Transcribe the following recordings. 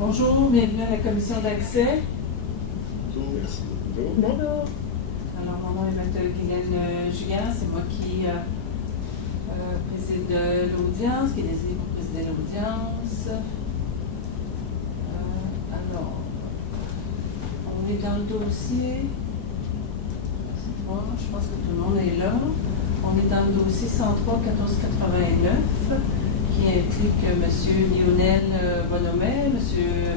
Bonjour, bienvenue à la commission d'accès. Bonjour, merci. Bonjour. Bonjour. Alors, mon nom est Mme Guylaine Julien, c'est moi qui préside l'audience, qui est désignée pour présider l'audience. Alors, on est dans le dossier. Je pense que tout le monde est là. On est dans le dossier 103 1489 qui implique M. Lionel Bonhomet. M.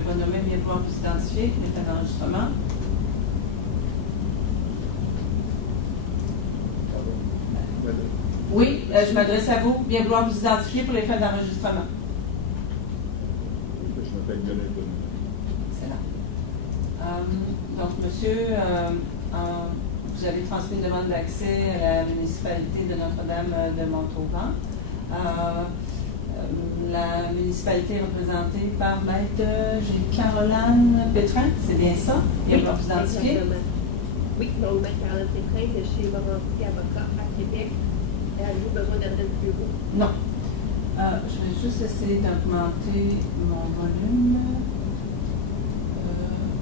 Bonhomet vient pouvoir vous identifier, qui est à l'enregistrement. Oui, je m'adresse à vous. Bien vouloir vous identifier pour les fins d'enregistrement. Je m'appelle Lionel Bonhomet. Excellent. Donc, monsieur, vous avez transmis une demande d'accès à la municipalité de Notre-Dame de Montauban. La municipalité est représentée par Maître Caroline Pétrin, c'est bien ça? Bien vouloir vous identifier? Exactement. Oui, donc Maître Caroline Pétrin de chez Morancy Avocat à Québec. Avez-vous besoin d'adresse de bureau? Non. Je vais juste essayer d'augmenter mon volume.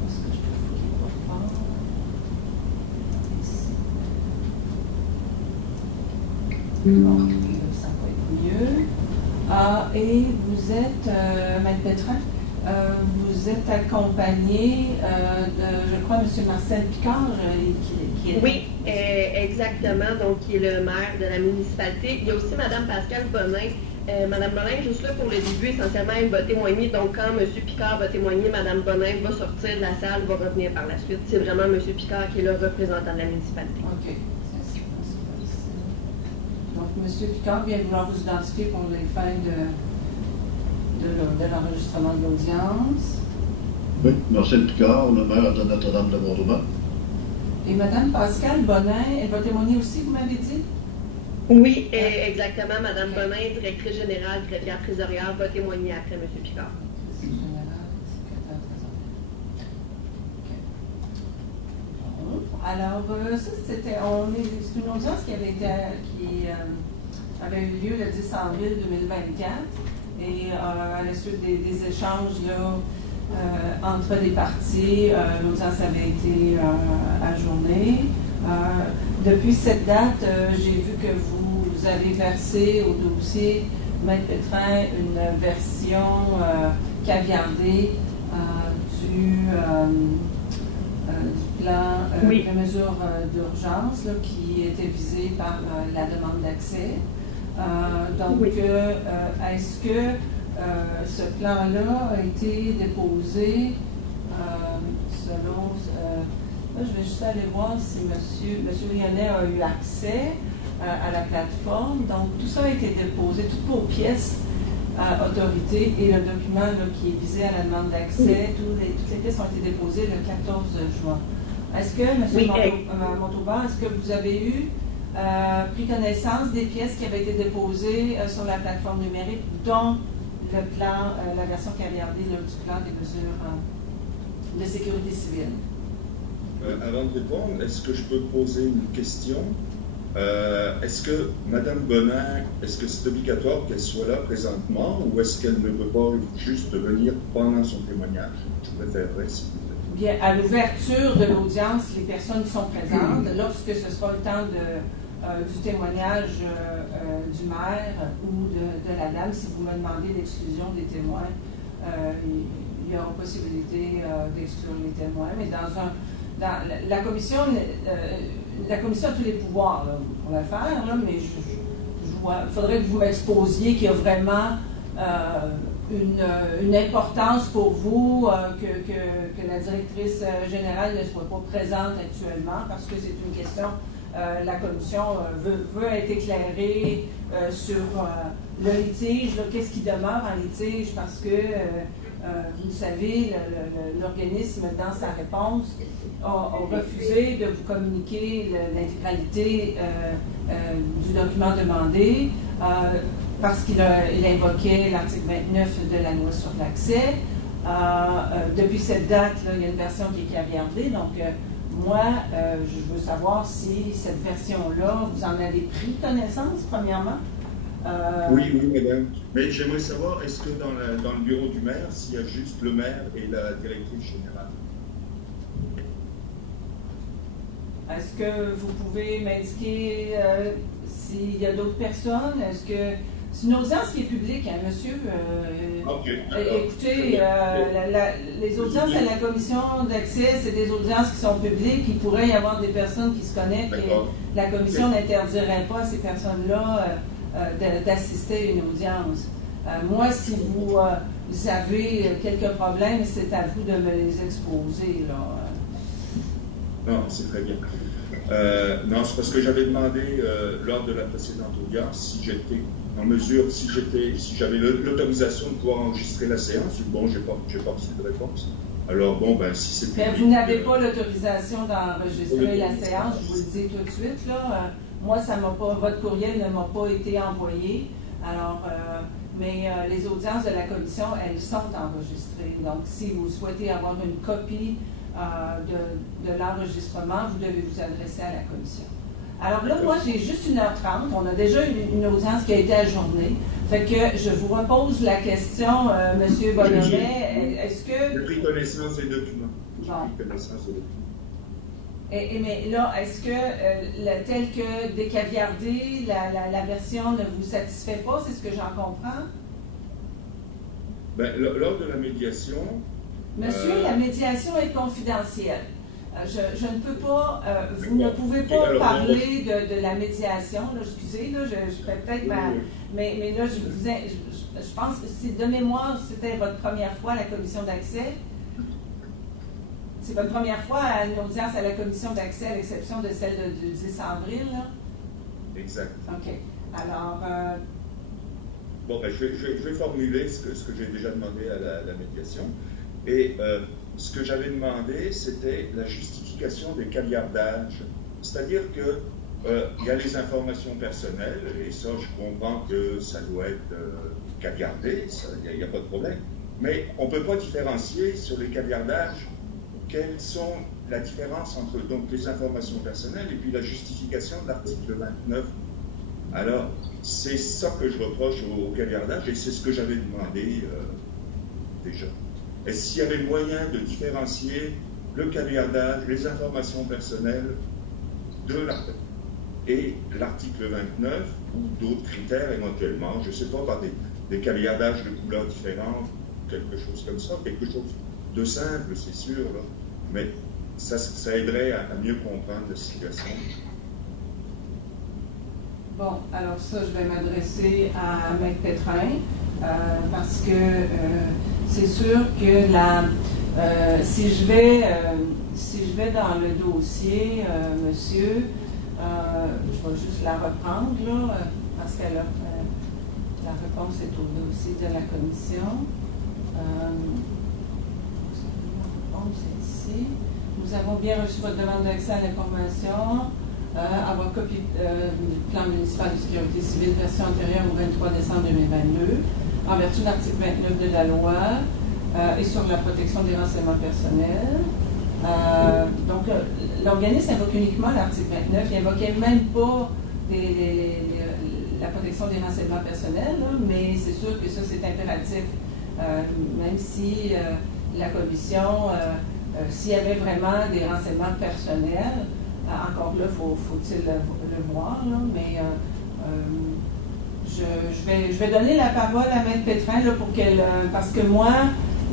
Est-ce que je peux fouiller pas fort? Ici. Bon, ça va être mieux. Et vous êtes, Maître Pétrin, vous êtes accompagné de, je crois, M. Marcel Picard, qui est... Oui, exactement. Donc, qui est le maire de la municipalité. Il y a aussi Mme Pascale Bonin. Mme Bonin, juste là pour le début, essentiellement, elle va témoigner. Donc, quand M. Picard va témoigner, Mme Bonin va sortir de la salle, va revenir par la suite. C'est vraiment M. Picard qui est le représentant de la municipalité. OK. Donc, M. Picard vient vouloir vous identifier pour les fins de l'enregistrement de l'audience. Oui, Marcel Picard, le maire de Notre-Dame de Montauban. Et Mme Pascale Bonin, elle va témoigner aussi, vous m'avez dit? Oui, exactement. Mme Bonin, directrice générale, greffière trésorière, va témoigner après M. Picard. Alors, ça, c'est une audience qui avait eu lieu le 10 avril 2024 et à la suite des échanges là, entre les parties, l'audience avait été ajournée. Depuis cette date, j'ai vu que vous avez versé au dossier Maître Pétrin une version caviardée du plan de mesures d'urgence qui était visé par la demande d'accès. Donc, est-ce que ce plan-là a été déposé selon... là, je vais juste aller voir si M. Lyonnais a eu accès à la plateforme. Donc, tout ça a été déposé, toutes vos pièces autorité et le document là, qui est visé à la demande d'accès, toutes les pièces ont été déposées le 14 juin. Est-ce que, M. Montauban, est-ce que vous avez eu pris connaissance des pièces qui avaient été déposées sur la plateforme numérique, dont le plan, la version caviardée du plan des mesures de sécurité civile? Avant de répondre, est-ce que je peux poser une question? Est-ce que Mme Bonin, est-ce que c'est obligatoire qu'elle soit là présentement ou est-ce qu'elle ne peut pas juste venir pendant son témoignage? Je préférerais, s'il vous plaît. Bien, à l'ouverture de l'audience, les personnes sont présentes. Lorsque ce sera le temps du témoignage du maire ou de la dame, si vous me demandez l'exclusion des témoins, il y aura possibilité d'exclure les témoins. Mais la commission a tous les pouvoirs là, pour le faire, là, mais il faudrait que vous m'exposiez qu'il y a vraiment une importance pour vous que la directrice générale ne soit pas présente actuellement, parce que c'est une question, la commission veut être éclairée sur le litige, qu'est-ce qui demeure en litige, parce que vous savez, l'organisme, dans sa réponse, a refusé de vous communiquer l'intégralité du document demandé parce qu'il invoquait l'article 29 de la loi sur l'accès. Depuis cette date, là, il y a une version qui est caviardée, donc moi, je veux savoir si cette version-là, vous en avez pris connaissance, premièrement? Oui, oui, madame. Mais j'aimerais savoir, est-ce que dans le bureau du maire, s'il y a juste le maire et la directrice générale? Est-ce que vous pouvez m'indiquer s'il y a d'autres personnes? Est-ce que c'est une audience qui est publique, hein, monsieur? Écoutez, les audiences à la commission d'accès, c'est des audiences qui sont publiques. Il pourrait y avoir des personnes qui se connectent et la commission n'interdirait pas à ces personnes-là d'assister à une audience. Moi, si vous avez quelques problèmes, c'est à vous de me les exposer, là. Non, c'est très bien. Non, c'est parce que j'avais demandé lors de la précédente audience si j'étais en mesure, si j'avais l'autorisation de pouvoir enregistrer la séance. Bon, j'ai pas reçu de réponse. Alors bon, ben si c'est public, vous n'avez pas l'autorisation d'enregistrer la séance, je vous le dis tout de suite, là. Moi, ça m'a pas, votre courriel ne m'a pas été envoyé. Alors, mais les audiences de la commission, elles sont enregistrées. Donc, si vous souhaitez avoir une copie de l'enregistrement, vous devez vous adresser à la commission. Alors là, moi, j'ai juste 1h30. On a déjà une audience qui a été ajournée. Fait que je vous repose la question, M. Bonhomet. Est-ce que... J'ai pris connaissance des documents. Bon. Mais là, est-ce que, tel que décaviardé, la version ne vous satisfait pas? C'est ce que j'en comprends? Ben, lors de la médiation... Monsieur, la médiation est confidentielle. Je ne peux pas, vous ne pouvez pas parler de la médiation, là, excusez, là, je fais peut-être ma... Mais là, je pense que c'est de mémoire, c'était votre première fois à la commission d'accès. C'est votre première fois à une audience à la commission d'accès, à l'exception de celle du 10 avril, là? Exact. OK. Alors... Bon, ben, je vais formuler ce que j'ai déjà demandé à la médiation. Et ce que j'avais demandé, c'était la justification des caviardages. C'est-à-dire que il y a les informations personnelles, et ça, je comprends que ça doit être caviardé, il n'y a pas de problème. Mais on ne peut pas différencier sur les caviardages quelles sont la différence entre donc, les informations personnelles et puis la justification de l'article 29. Alors, c'est ça que je reproche au caviardage, et c'est ce que j'avais demandé déjà. Est-ce qu'il y avait moyen de différencier le caviardage, les informations personnelles et l'article 29 ou d'autres critères éventuellement, je ne sais pas, par des caviardages de couleurs différentes, quelque chose comme ça, quelque chose de simple, c'est sûr, là, mais ça aiderait à mieux comprendre la situation. Bon, alors ça, je vais m'adresser à Maître Pétrin, parce que c'est sûr que si je vais dans le dossier, monsieur, je vais juste la reprendre, là, parce que la réponse est au dossier de la commission. La réponse est ici. Nous avons bien reçu votre demande d'accès à l'information. Avoir copie du plan municipal de sécurité civile version antérieure au 23 décembre 2022, en vertu de l'article 29 de la loi et sur la protection des renseignements personnels. Donc, l'organisme invoque uniquement l'article 29, il n'invoquait même pas la protection des renseignements personnels, là, mais c'est sûr que ça, c'est impératif. Même si la commission, s'il y avait vraiment des renseignements personnels, encore là, faut-il le voir, là, mais je vais donner la parole à Maître Pétrin là, pour qu'elle... parce que moi,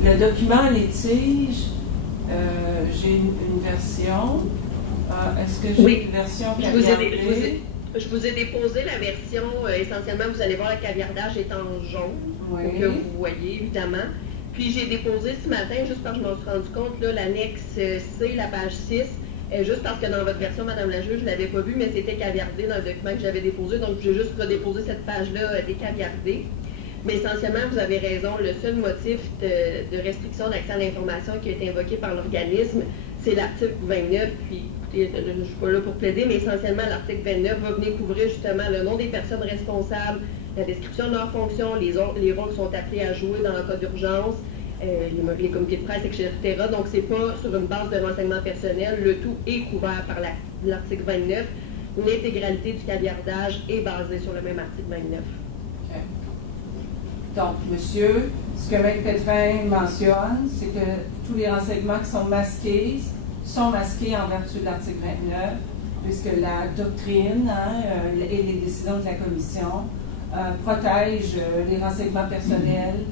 le document litige, j'ai une version. Est-ce que j'ai une version caviardée? Je vous ai déposé la version, essentiellement, vous allez voir, le caviardage est en jaune, pour que vous voyez, évidemment. Puis j'ai déposé ce matin, juste parce que je me suis rendu compte, là, l'annexe C, la page 6, juste parce que dans votre version, Madame la juge, je ne l'avais pas vu, mais c'était caviardé dans le document que j'avais déposé, donc j'ai juste redéposé cette page-là décaviardée. Mais essentiellement, vous avez raison, le seul motif de restriction d'accès à l'information qui a été invoqué par l'organisme, c'est l'article 29, puis écoutez, je ne suis pas là pour plaider, mais essentiellement, l'article 29 va venir couvrir justement le nom des personnes responsables, la description de leurs fonctions, les rôles qui sont appelés à jouer dans le cas d'urgence, les comités de presse, etc. Donc, ce n'est pas sur une base de renseignement personnel. Le tout est couvert par l'article 29. L'intégralité du caviardage est basée sur le même article 29. Donc, monsieur, ce que Maître Pétrin mentionne, c'est que tous les renseignements qui sont masqués en vertu de l'article 29, puisque la doctrine et les décisions de la Commission protègent les renseignements personnels,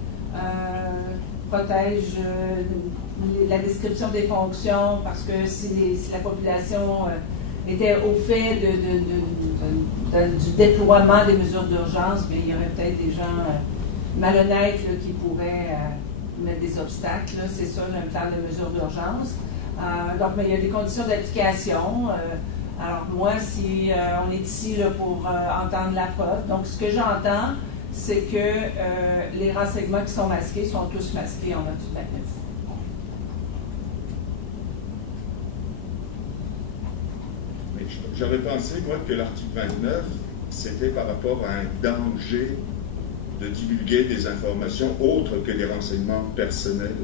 protègent la description des fonctions, parce que si la population était au fait du déploiement des mesures d'urgence, mais il y aurait peut-être des gens malhonnêtes là, qui pourraient mettre des obstacles. C'est ça, un plan de mesures d'urgence. Donc, mais il y a des conditions d'application. Alors, moi, si on est ici là, pour entendre la preuve, donc ce que j'entends, c'est que les renseignements qui sont masqués sont tous masqués en vertu de 29. J'avais pensé, moi, que l'article 29, c'était par rapport à un danger de divulguer des informations autres que des renseignements personnels.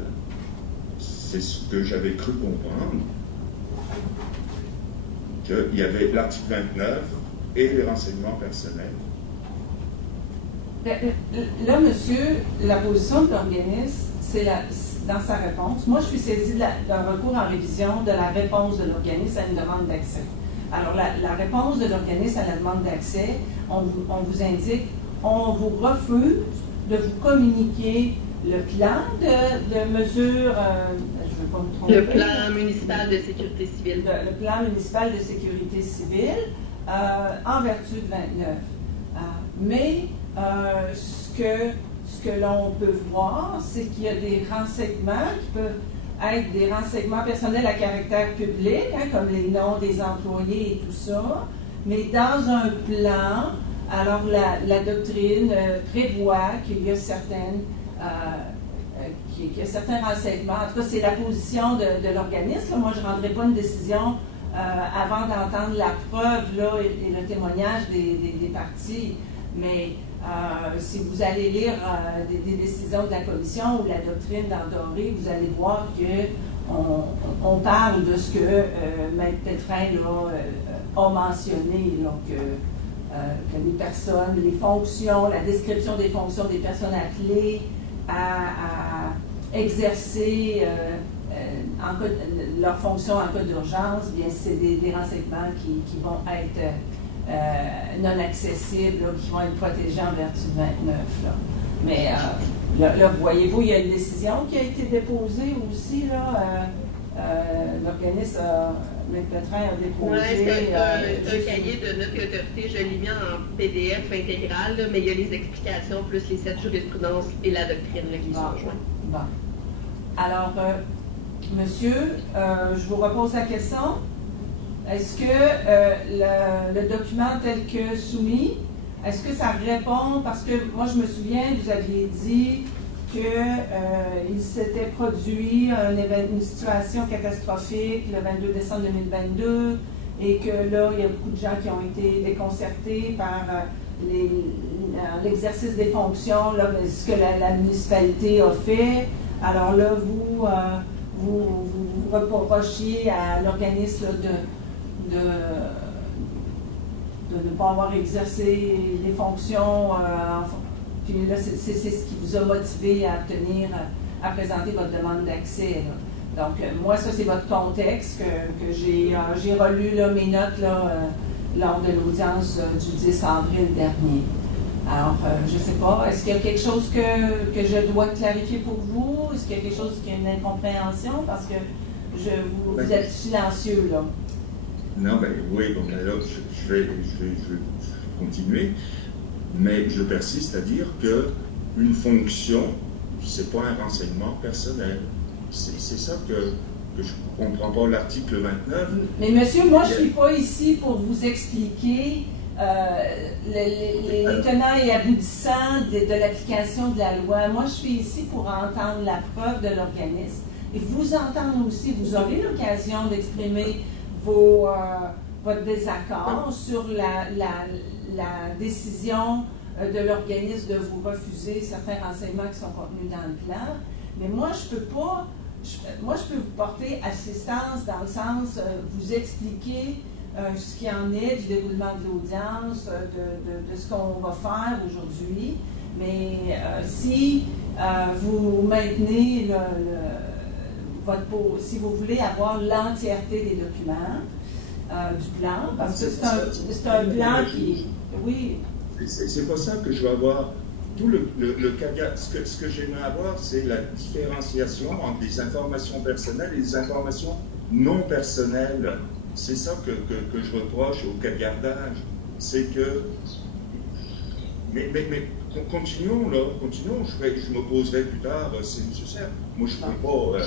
C'est ce que j'avais cru comprendre, qu'il y avait l'article 29 et les renseignements personnels. Là, monsieur, la position de l'organisme, c'est dans sa réponse. Moi, je suis saisie d'un recours en révision de la réponse de l'organisme à une demande d'accès. Alors, la réponse de l'organisme à la demande d'accès, on vous indique, on vous refuse de vous communiquer le plan de mesures, je ne veux pas me tromper. Le plan municipal de sécurité civile. Le plan municipal de sécurité civile en vertu de 29. Mais ce que l'on peut voir, c'est qu'il y a des renseignements qui peuvent être des renseignements personnels à caractère public, comme les noms des employés et tout ça, mais dans un plan, alors la doctrine prévoit qu'il y a certains renseignements. En tout cas, c'est la position de l'organisme. Moi, je ne rendrai pas une décision avant d'entendre la preuve là, et le témoignage des parties. Mais si vous allez lire des décisions de la Commission ou la doctrine d'Andoré, vous allez voir qu'on parle de ce que Maître Pétrin a mentionné, là, que les personnes, les fonctions, la description des fonctions des personnes appelées à exercer leurs fonctions en cas d'urgence, bien c'est des renseignements qui vont être non accessibles, là, qui vont être protégés en vertu de 29. Là. Mais là, voyez-vous, il y a une décision qui a été déposée aussi. L'organisme, M. Pétrin a déposé. Oui, c'est un cahier de notes et autorité. Je l'ai mis en PDF intégral, là, mais il y a les explications plus les 7 jurisprudences et la doctrine là, qui sont joints. Bon. Alors, monsieur, je vous repose la question. Est-ce que le document tel que soumis, est-ce que ça répond, parce que moi je me souviens, vous aviez dit qu'il s'était produit une situation catastrophique le 22 décembre 2022 et que là, il y a beaucoup de gens qui ont été déconcertés par l'exercice des fonctions, là, ce que la municipalité a fait. Alors là, vous reprochiez à l'organisme de ne pas avoir exercé les fonctions. Puis là, c'est ce qui vous a motivé à présenter votre demande d'accès. Donc, moi, ça, c'est votre contexte que j'ai relu là, mes notes lors de l'audience du 10 avril dernier. Alors, je ne sais pas, est-ce qu'il y a quelque chose que je dois clarifier pour vous? Est-ce qu'il y a quelque chose qui est une incompréhension? Parce que vous êtes silencieux, là. Non, ben oui, donc alors je vais continuer, mais je persiste à dire qu'une fonction, c'est pas un renseignement personnel. C'est ça que je ne comprends pas l'article 29. Mais monsieur, moi je ne suis pas ici pour vous expliquer les tenants et aboutissants de l'application de la loi. Moi je suis ici pour entendre la preuve de l'organisme et vous entendre aussi. Vous aurez l'occasion d'exprimer votre désaccord sur la décision de l'organisme de vous refuser certains renseignements qui sont contenus dans le plan. Mais moi, je peux vous porter assistance dans le sens, vous expliquer ce qu'il en est du déroulement de l'audience, de ce qu'on va faire aujourd'hui. Mais si vous maintenez si vous voulez avoir l'entièreté des documents du plan, parce que c'est un plan qui... Oui. C'est pas ça que je veux avoir. Tout le caveat. Ce que j'aimerais avoir, c'est la différenciation entre les informations personnelles et les informations non personnelles. C'est ça que je reproche au caviardage. C'est que... Mais continuons, là. Continuons. Je m'opposerai plus tard, c'est nécessaire. Moi, je ne veux pas...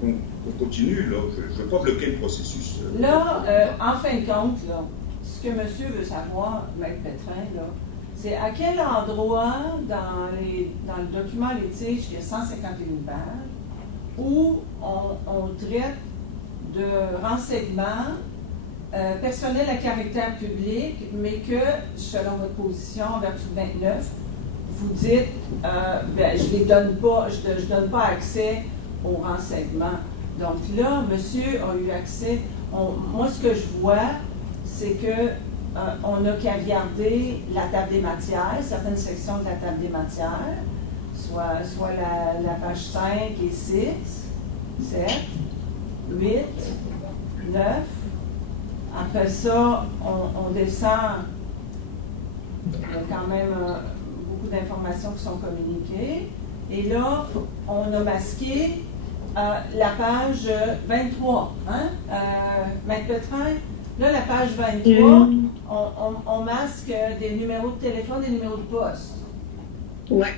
qu'on continue, là. Je ne veux pas bloquer le processus. Là, en fin de compte, là, ce que monsieur veut savoir, Maître Pétrin, là, c'est à quel endroit dans le document litige, il y a 151 pages, où on traite de renseignements personnels à caractère public, mais que, selon votre position, en vertu de 29, vous dites, je ne donne pas accès aux renseignements. Donc là, monsieur a eu accès. Moi, ce que je vois, c'est que on a caviardé la table des matières, certaines sections de la table des matières, soit la page 5 et 6, 7, 8, 9. Après ça, on descend. Il y a quand même beaucoup d'informations qui sont communiquées. Et là, on a masqué la page 23. Hein? Maître Pétrin, là, la page 23, on masque des numéros de téléphone, des numéros de poste. Ouais.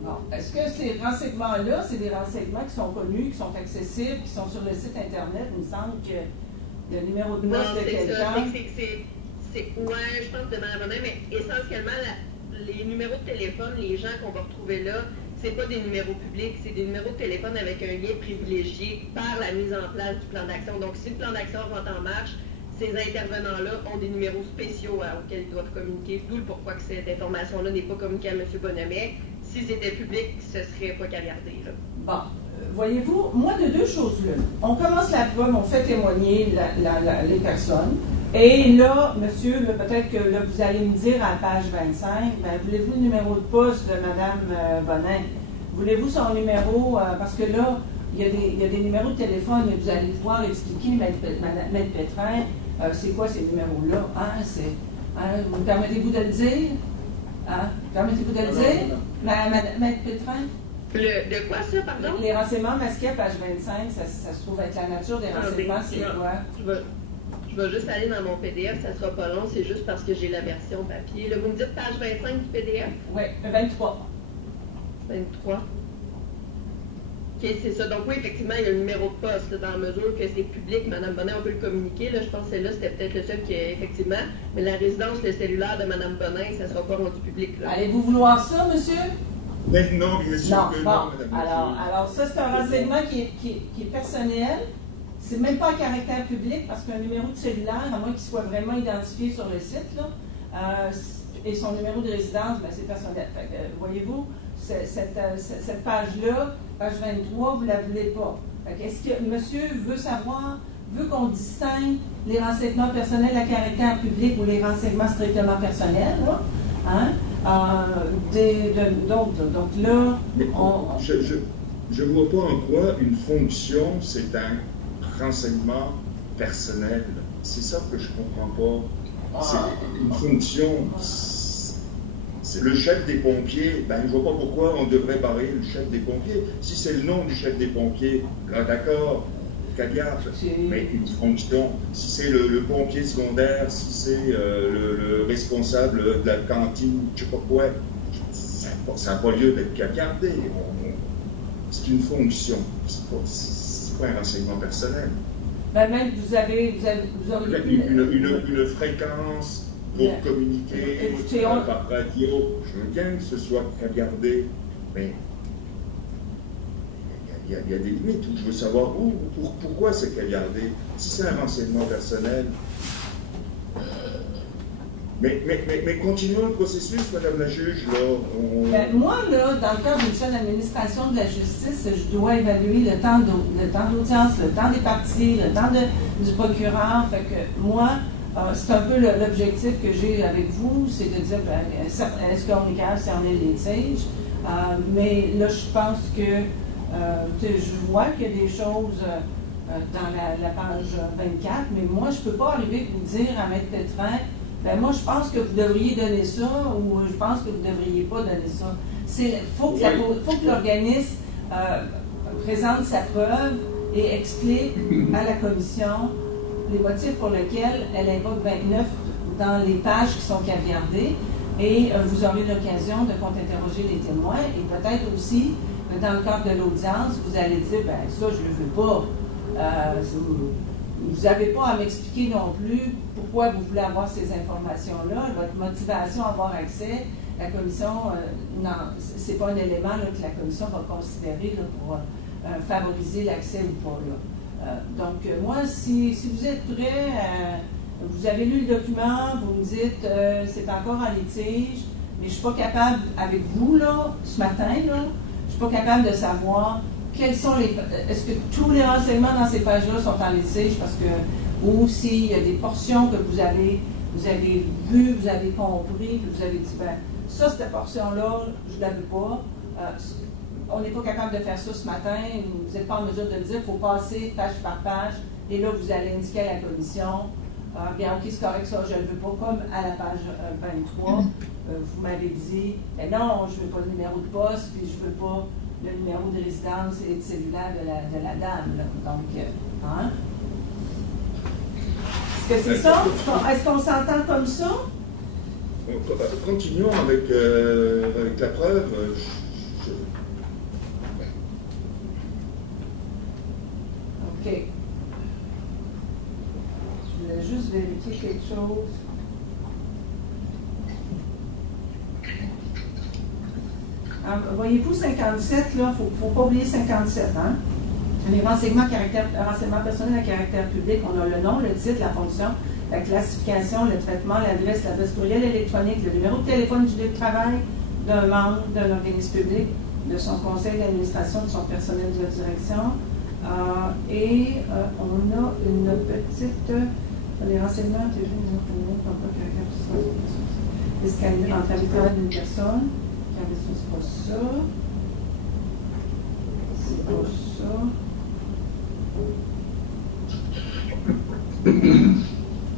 Bon. Est-ce que ces renseignements-là, c'est des renseignements qui sont connus, qui sont accessibles, qui sont sur le site Internet? Il me semble que le numéro de poste de quelqu'un... Ouais, je pense que de Mme Bonin, mais essentiellement, les numéros de téléphone, les gens qu'on va retrouver là, c'est pas des numéros publics, c'est des numéros de téléphone avec un lien privilégié par la mise en place du plan d'action. Donc, si le plan d'action rentre en marche, ces intervenants-là ont des numéros spéciaux auxquels ils doivent communiquer, d'où le pourquoi que cette information-là n'est pas communiquée à M. Bonhomet. Si c'était public, ce serait pas caviardé. Là. Bon, voyez-vous, moi, de deux choses l'une. On commence la preuve, on fait témoigner les personnes. Et là, monsieur, peut-être que là, vous allez me dire à la page 25, voulez-vous le numéro de poste de Mme Bonin? Voulez-vous son numéro? Parce que là, il y a des numéros de téléphone, mais vous allez pouvoir expliquer, Maître Pétrin, c'est quoi ces numéros-là? Vous permettez-vous de le dire? Permettez-vous de le dire? Maître Pétrin? De quoi ça, pardon? Les renseignements masqués à page 25, ça se trouve être la nature des renseignements, c'est quoi? Je vais juste aller dans mon PDF, ça sera pas long, c'est juste parce que j'ai la version papier. Là, vous me dites page 25 du PDF? Oui, 23. 23. OK, c'est ça. Donc oui, effectivement, il y a le numéro de poste, là, dans la mesure que c'est public. Mme Bonin, on peut le communiquer. Là, je pense que celle-là, c'était peut-être le seul qui est effectivement. Mais la résidence, le cellulaire de Mme Bonin, ça ne sera pas rendu public. Là. Allez-vous vouloir ça, monsieur? Mais non, bien sûr non, que bon. non, Madame. Alors, ça, c'est un renseignement qui est personnel. C'est même pas à caractère public parce qu'un numéro de cellulaire, à moins qu'il soit vraiment identifié sur le site, là, et son numéro de résidence, c'est personnel. Fait que, voyez-vous, cette page-là, page 23, vous ne la voulez pas. Est-ce que monsieur veut qu'on distingue les renseignements personnels à caractère public ou les renseignements strictement personnels, là? Donc là, je ne vois pas en quoi une fonction, c'est un renseignement personnel. C'est ça que je ne comprends pas. C'est une fonction. C'est le chef des pompiers. Je ne vois pas pourquoi on devrait barrer le chef des pompiers. Si c'est le nom du chef des pompiers, là d'accord, caviarde. Mais une fonction, si c'est le pompier secondaire, si c'est le responsable de la cantine, je ne sais pas quoi, ça n'a pas lieu d'être caviardé. C'est une fonction. C'est pas un renseignement personnel. Même vous auriez une fréquence pour communiquer par radio. Je veux bien que ce soit caviardé, mais il y a des limites. Je veux savoir pourquoi c'est caviardé. Si c'est un renseignement personnel. Mais continuons le processus, Madame la juge. Là, moi, là, dans le cadre d'une chaîne d'administration de la justice, je dois évaluer le temps d'audience, le temps des parties, le temps du procureur. Fait que moi, c'est un peu l'objectif que j'ai avec vous, c'est de dire, ben, est-ce qu'on est capable si on est les litiges? Mais là, je pense que je vois qu'il y a des choses dans la page 24, mais moi, je ne peux pas arriver et vous dire à Maître Pétrin, ben moi, je pense que vous devriez donner ça ou je pense que vous ne devriez pas donner ça. Il faut que l'organisme présente sa preuve et explique à la commission les motifs pour lesquels elle invoque 29 dans les pages qui sont caviardées et vous aurez l'occasion de contre-interroger les témoins et peut-être aussi, dans le cadre de l'audience, vous allez dire, ben ça, je ne le veux pas. Vous n'avez pas à m'expliquer non plus pourquoi vous voulez avoir ces informations-là, votre motivation à avoir accès. La commission, non, ce n'est pas un élément là, que la commission va considérer là, pour favoriser l'accès ou pas. Là. Donc, moi, si vous êtes prêts, vous avez lu le document, vous me dites c'est encore en litige, mais je ne suis pas capable, avec vous, là, ce matin, là, je ne suis pas capable de savoir quels sont les. Est-ce que tous les renseignements dans ces pages-là sont en litige parce que, ou s'il y a des portions que vous avez vues, vous avez compris, que vous avez dit, ben, ça, cette portion-là, je ne la veux pas. On n'est pas capable de faire ça ce matin. Vous n'êtes pas en mesure de le dire. Il faut passer page par page. Et là, vous allez indiquer à la commission, bien, OK, c'est correct, ça, je ne le veux pas. Comme à la page 23, vous m'avez dit, ben non, je ne veux pas le numéro de poste, puis je ne veux pas le numéro de résidence et de cellulaire de la dame. Là. Donc, hein? Est-ce que c'est ça? Est-ce qu'on s'entend comme ça? Continuons avec la preuve. OK. Je voulais juste vérifier quelque chose. Voyez-vous 57, là, il ne faut pas oublier 57, hein? Les renseignements personnels à caractère public, on a le nom, le titre, la fonction, la classification, le traitement, l'adresse courriel électronique, le numéro de téléphone du lieu de travail d'un membre d'un organisme public, de son conseil d'administration, de son personnel de direction. Et on a une petite. Les renseignements, les scanners entre le travail d'une personne. C'est pas ça. C'est pas ça.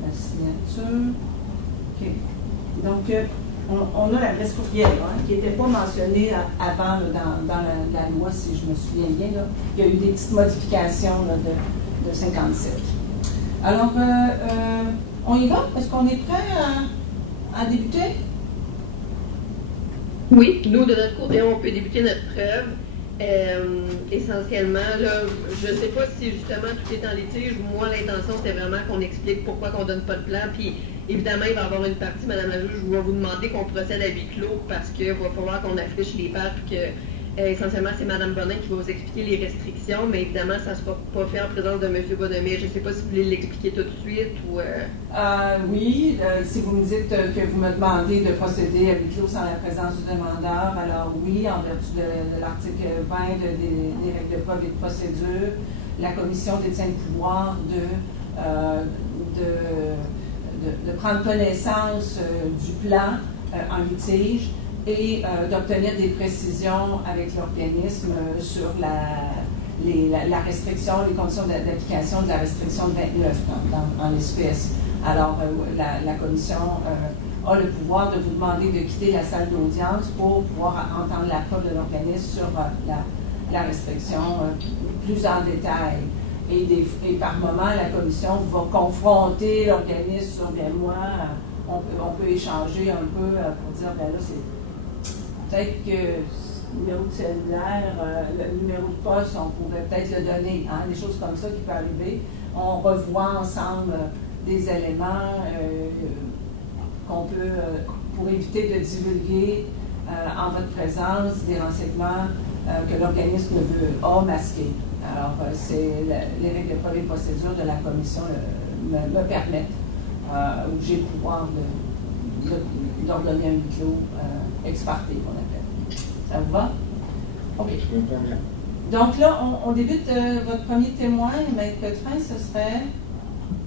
La signature. OK. Donc, on a l'adresse courriel, hein, qui n'était pas mentionnée avant là, dans la loi, si je me souviens bien. Là. Il y a eu des petites modifications là, de 57. Alors, on y va? Est-ce qu'on est prêt à débuter? Oui, nous, de notre côté, on peut débuter notre preuve. Essentiellement, là, je ne sais pas si justement tout est en litige. Moi, l'intention, c'était vraiment qu'on explique pourquoi on ne donne pas de plan. Puis, évidemment, il va y avoir une partie, Madame la juge, je vais vous demander qu'on procède à huis clos parce qu'il va falloir qu'on affiche les pages. Puis que, essentiellement, c'est Madame Bonin qui va vous expliquer les restrictions. Mais évidemment, ça ne sera pas fait en présence de M. Bonhomie. Je ne sais pas si vous voulez l'expliquer tout de suite ou. Oui, si vous me dites que vous me demandez de procéder à huis clos sans la présence du demandeur, alors oui, en vertu de l'article 20 des règles de preuve et de procédure, la commission détient le pouvoir de prendre connaissance du plan en litige et d'obtenir des précisions avec l'organisme sur la restriction, les conditions d'application de la restriction de 29 en l'espèce. Alors, la commission a le pouvoir de vous demander de quitter la salle d'audience pour pouvoir entendre la preuve de l'organisme sur la restriction plus en détail. Et par moment, la commission va confronter l'organisme sur, bien moi, on peut échanger un peu pour dire, bien là, c'est peut-être que le numéro de cellulaire, le numéro de poste, on pourrait peut-être le donner, hein, des choses comme ça qui peuvent arriver. On revoit ensemble des éléments qu'on peut, pour éviter de divulguer en votre présence, des renseignements que l'organisme a masqués. Alors, c'est les règles de preuve et procédure de la commission me permettent, où j'ai le pouvoir d'ordonner un huis clos ex parte, qu'on appelle. Ça vous va? OK. Je comprends bien. Donc là, on débute votre premier témoin, Maître Pétrin, ce serait?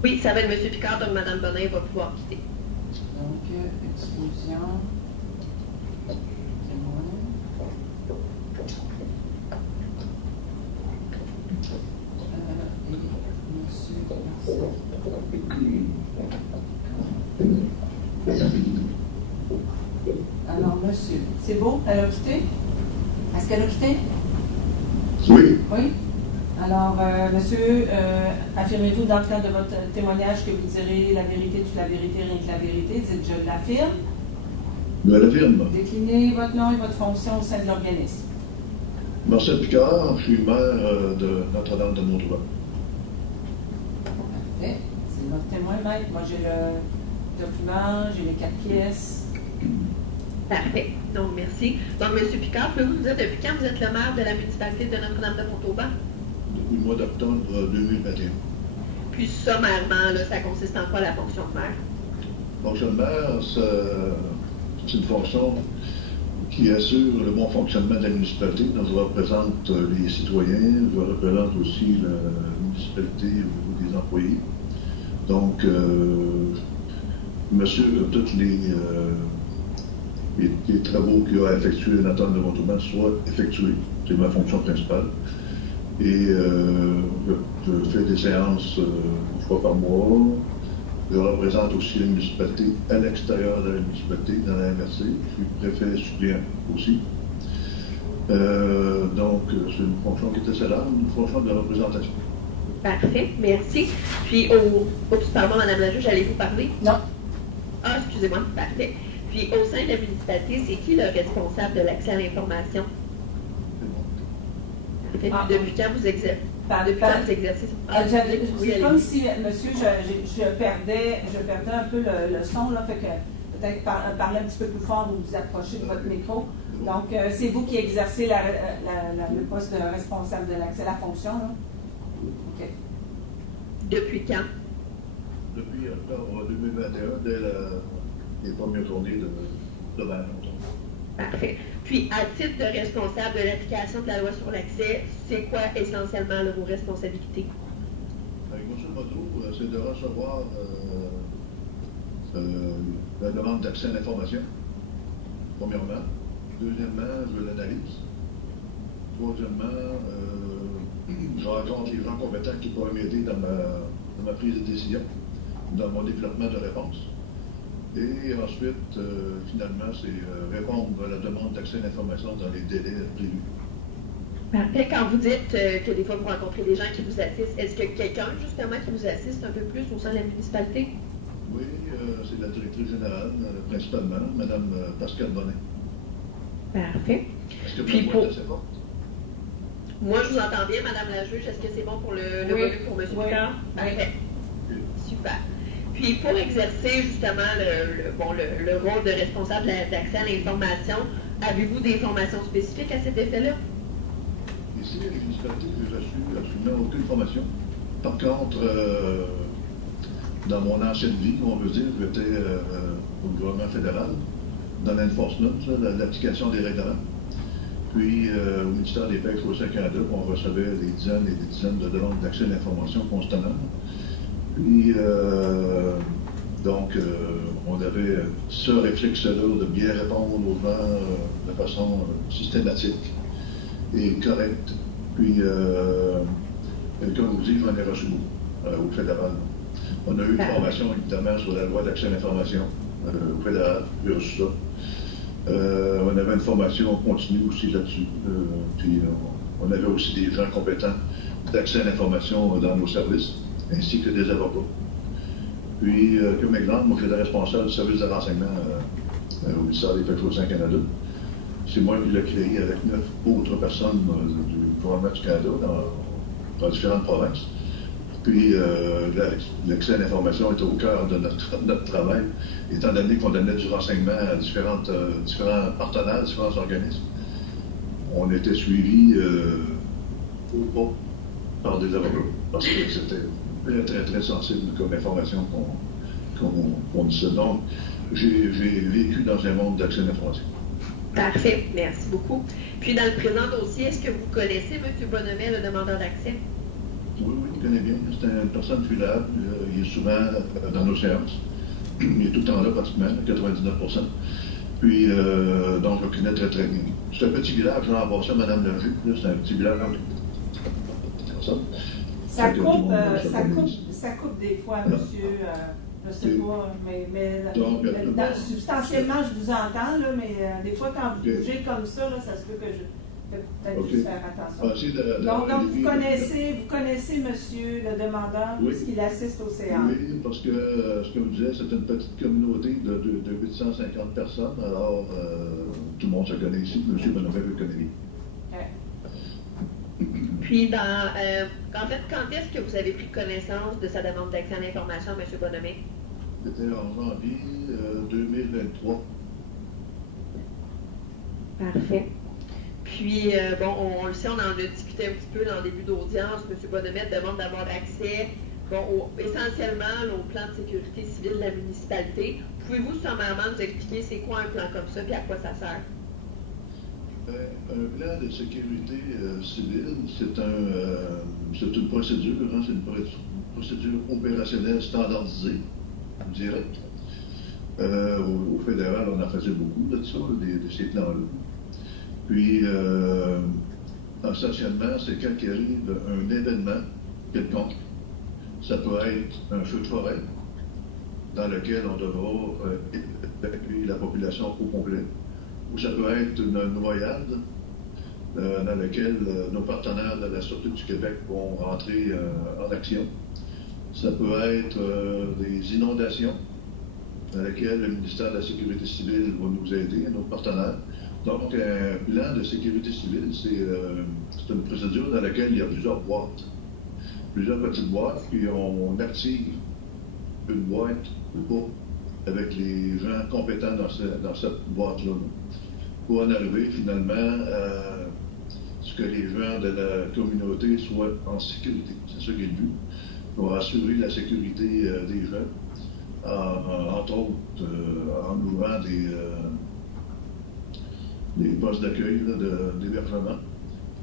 Oui, ça va être M. Picard, donc Mme Bonin va pouvoir quitter. Donc, exclusion. Témoin. Alors, monsieur, c'est beau? Elle a quitté? Est-ce qu'elle a quitté? Oui. Oui? Alors, monsieur, affirmez-vous dans le cadre de votre témoignage que vous direz la vérité, toute la vérité, rien que la vérité? Dites, je l'affirme. Je l'affirme. Déclinez votre nom et votre fonction au sein de l'organisme. Marcel Picard, je suis maire de Notre-Dame-de-Mont-Auban. Parfait. C'est notre témoin, maître. Moi, j'ai le document, j'ai les 4 pièces. Parfait. Donc, merci. Donc, M. Picard, pouvez-vous nous dire depuis quand vous êtes le maire de la municipalité de Notre-Dame-de-Mont-Auban? Depuis le mois d'octobre 2021. Puis, sommairement, là, ça consiste en quoi la fonction de maire? Fonction de maire, c'est une fonction qui assure le bon fonctionnement de la municipalité. Donc, je représente les citoyens, je représente aussi la municipalité au niveau des employés. Donc, monsieur, tous les travaux qu'il a effectués à Notre-Dame-de-Mont-Auban soient effectués. C'est ma fonction principale. Et je fais des séances une fois par mois. Je représente aussi la municipalité à l'extérieur de la municipalité, dans la MRC. Je suis préfet suppléant aussi. Donc, c'est une fonction qui est assez large, une fonction de représentation. Parfait, merci. Puis, oups, pardon, Madame la juge, allez-vous parler? Non. Ah, excusez-moi, parfait. Puis, au sein de la municipalité, c'est qui le responsable de l'accès à l'information? Parfait. Puis, depuis quand vous exercez? Depuis quand vous exercez? C'est comme si, monsieur, je perdais un peu le son, là, fait que peut-être parler un petit peu plus fort ou vous approcher de votre micro. Donc, c'est vous qui exercez le poste de responsable de l'accès à la fonction, là? OK. Depuis quand? Depuis octobre 2021, dès les premières journées de maire. Parfait. Puis, à titre de responsable de l'application de la loi sur l'accès, c'est quoi essentiellement vos responsabilités? Grosso modo, c'est de recevoir la demande d'accès à l'information, premièrement. Deuxièmement, je l'analyse. Troisièmement, je rencontre les gens compétents qui pourraient m'aider dans ma prise de décision, dans mon développement de réponse. Et ensuite, finalement, c'est répondre à la demande d'accès à l'information dans les délais prévus. Parfait. Quand vous dites que des fois vous rencontrez des gens qui vous assistent, est-ce que quelqu'un, justement, qui vous assiste un peu plus au sein de la municipalité? Oui, c'est la directrice générale, principalement, Mme Pascale Bonin. Parfait. Est-ce que Puis ma voix est assez forte? Moi, je vous entends bien, Madame la juge. Est-ce que c'est bon pour le volume pour M. Picard? Parfait. Super. Puis, pour exercer justement le rôle de responsable d'accès à l'information, avez-vous des formations spécifiques à cet effet-là? Ici, à la municipalité, je n'ai reçu absolument aucune formation. Par contre, dans mon ancienne vie, on veut dire, j'étais au gouvernement fédéral, dans l'enforcement, l'application des règlements. Puis, au ministère des Pêches au Canada, on recevait des dizaines et des dizaines de demandes d'accès à l'information constamment. Puis, donc, on avait ce réflexe-là de bien répondre aux gens de façon systématique et correcte. Puis, comme vous dites, j'en ai reçu beaucoup au fédéral. On a eu une formation, évidemment, sur la loi d'accès à l'information au fédéral, j'ai reçu ça. On avait une formation continue aussi là-dessus. Puis, on avait aussi des gens compétents d'accès à l'information dans nos services, ainsi que des avocats. Puis, comme exemple, moi, j'étais responsable du service de renseignement au ministère des Pêches au Canada. C'est moi qui l'ai créé avec 9 autres personnes du gouvernement du Canada dans différentes provinces. Puis, l'accès à l'information était au cœur de notre travail, étant donné qu'on donnait du renseignement à différents partenaires, différents organismes. On était suivis au pas par des avocats, parce que c'était très, très, très sensible comme information qu'on disait. Donc, j'ai vécu dans un monde d'accès à l'information. Parfait, merci beaucoup. Puis, dans le présent dossier, est-ce que vous connaissez M. Bonnemet, le demandeur d'accès? Oui, oui, il connaît bien. C'est une personne fiable. Il est souvent dans nos séances. Il est tout le temps là, pratiquement, 99%. Puis, donc, je le connais très, très bien. C'est un petit village, là, en passant, Mme Leger. C'est un petit village. Ça coupe des fois, monsieur. Je ne sais pas, mais substantiellement, je vous entends, là, mais des fois, quand vous bougez comme ça, là, ça se peut que je vais peut-être juste faire attention. Donc vous connaissez monsieur le demandeur, puisqu'il assiste au séances. Oui, parce que ce que vous disiez, c'est une petite communauté de 850 personnes, alors tout le monde se connaît ici, monsieur Bonhomet le connaît bien. Puis, en fait, quand est-ce que vous avez pris connaissance de sa demande d'accès à l'information, M. Bonhomet? C'était en janvier 2023. Parfait. Puis, bon, on le sait, on en a discuté un petit peu dans le début d'audience. M. Bonhomet demande d'avoir accès, essentiellement au plan de sécurité civile de la municipalité. Pouvez-vous sommairement nous expliquer c'est quoi un plan comme ça et à quoi ça sert? Un plan de sécurité civile, c'est une procédure, c'est une procédure opérationnelle standardisée, je dirais. Au fédéral, on en faisait beaucoup de ça, de ces plans-là. Puis, essentiellement, c'est quand il arrive un événement quelconque. Ça peut être un feu de forêt, dans lequel on devra évacuer la population au complet. Ou ça peut être une noyade dans laquelle nos partenaires de la Sûreté du Québec vont rentrer en action. Ça peut être des inondations dans lesquelles le ministère de la Sécurité civile va nous aider, nos partenaires. Donc, un plan de sécurité civile, c'est une procédure dans laquelle il y a plusieurs boîtes, plusieurs petites boîtes, puis on active une boîte ou pas avec les gens compétents dans cette boîte-là, pour en arriver finalement à ce que les gens de la communauté soient en sécurité. C'est ça qui est le but, pour assurer la sécurité des gens, entre autres en ouvrant des postes d'accueil d'hébergement.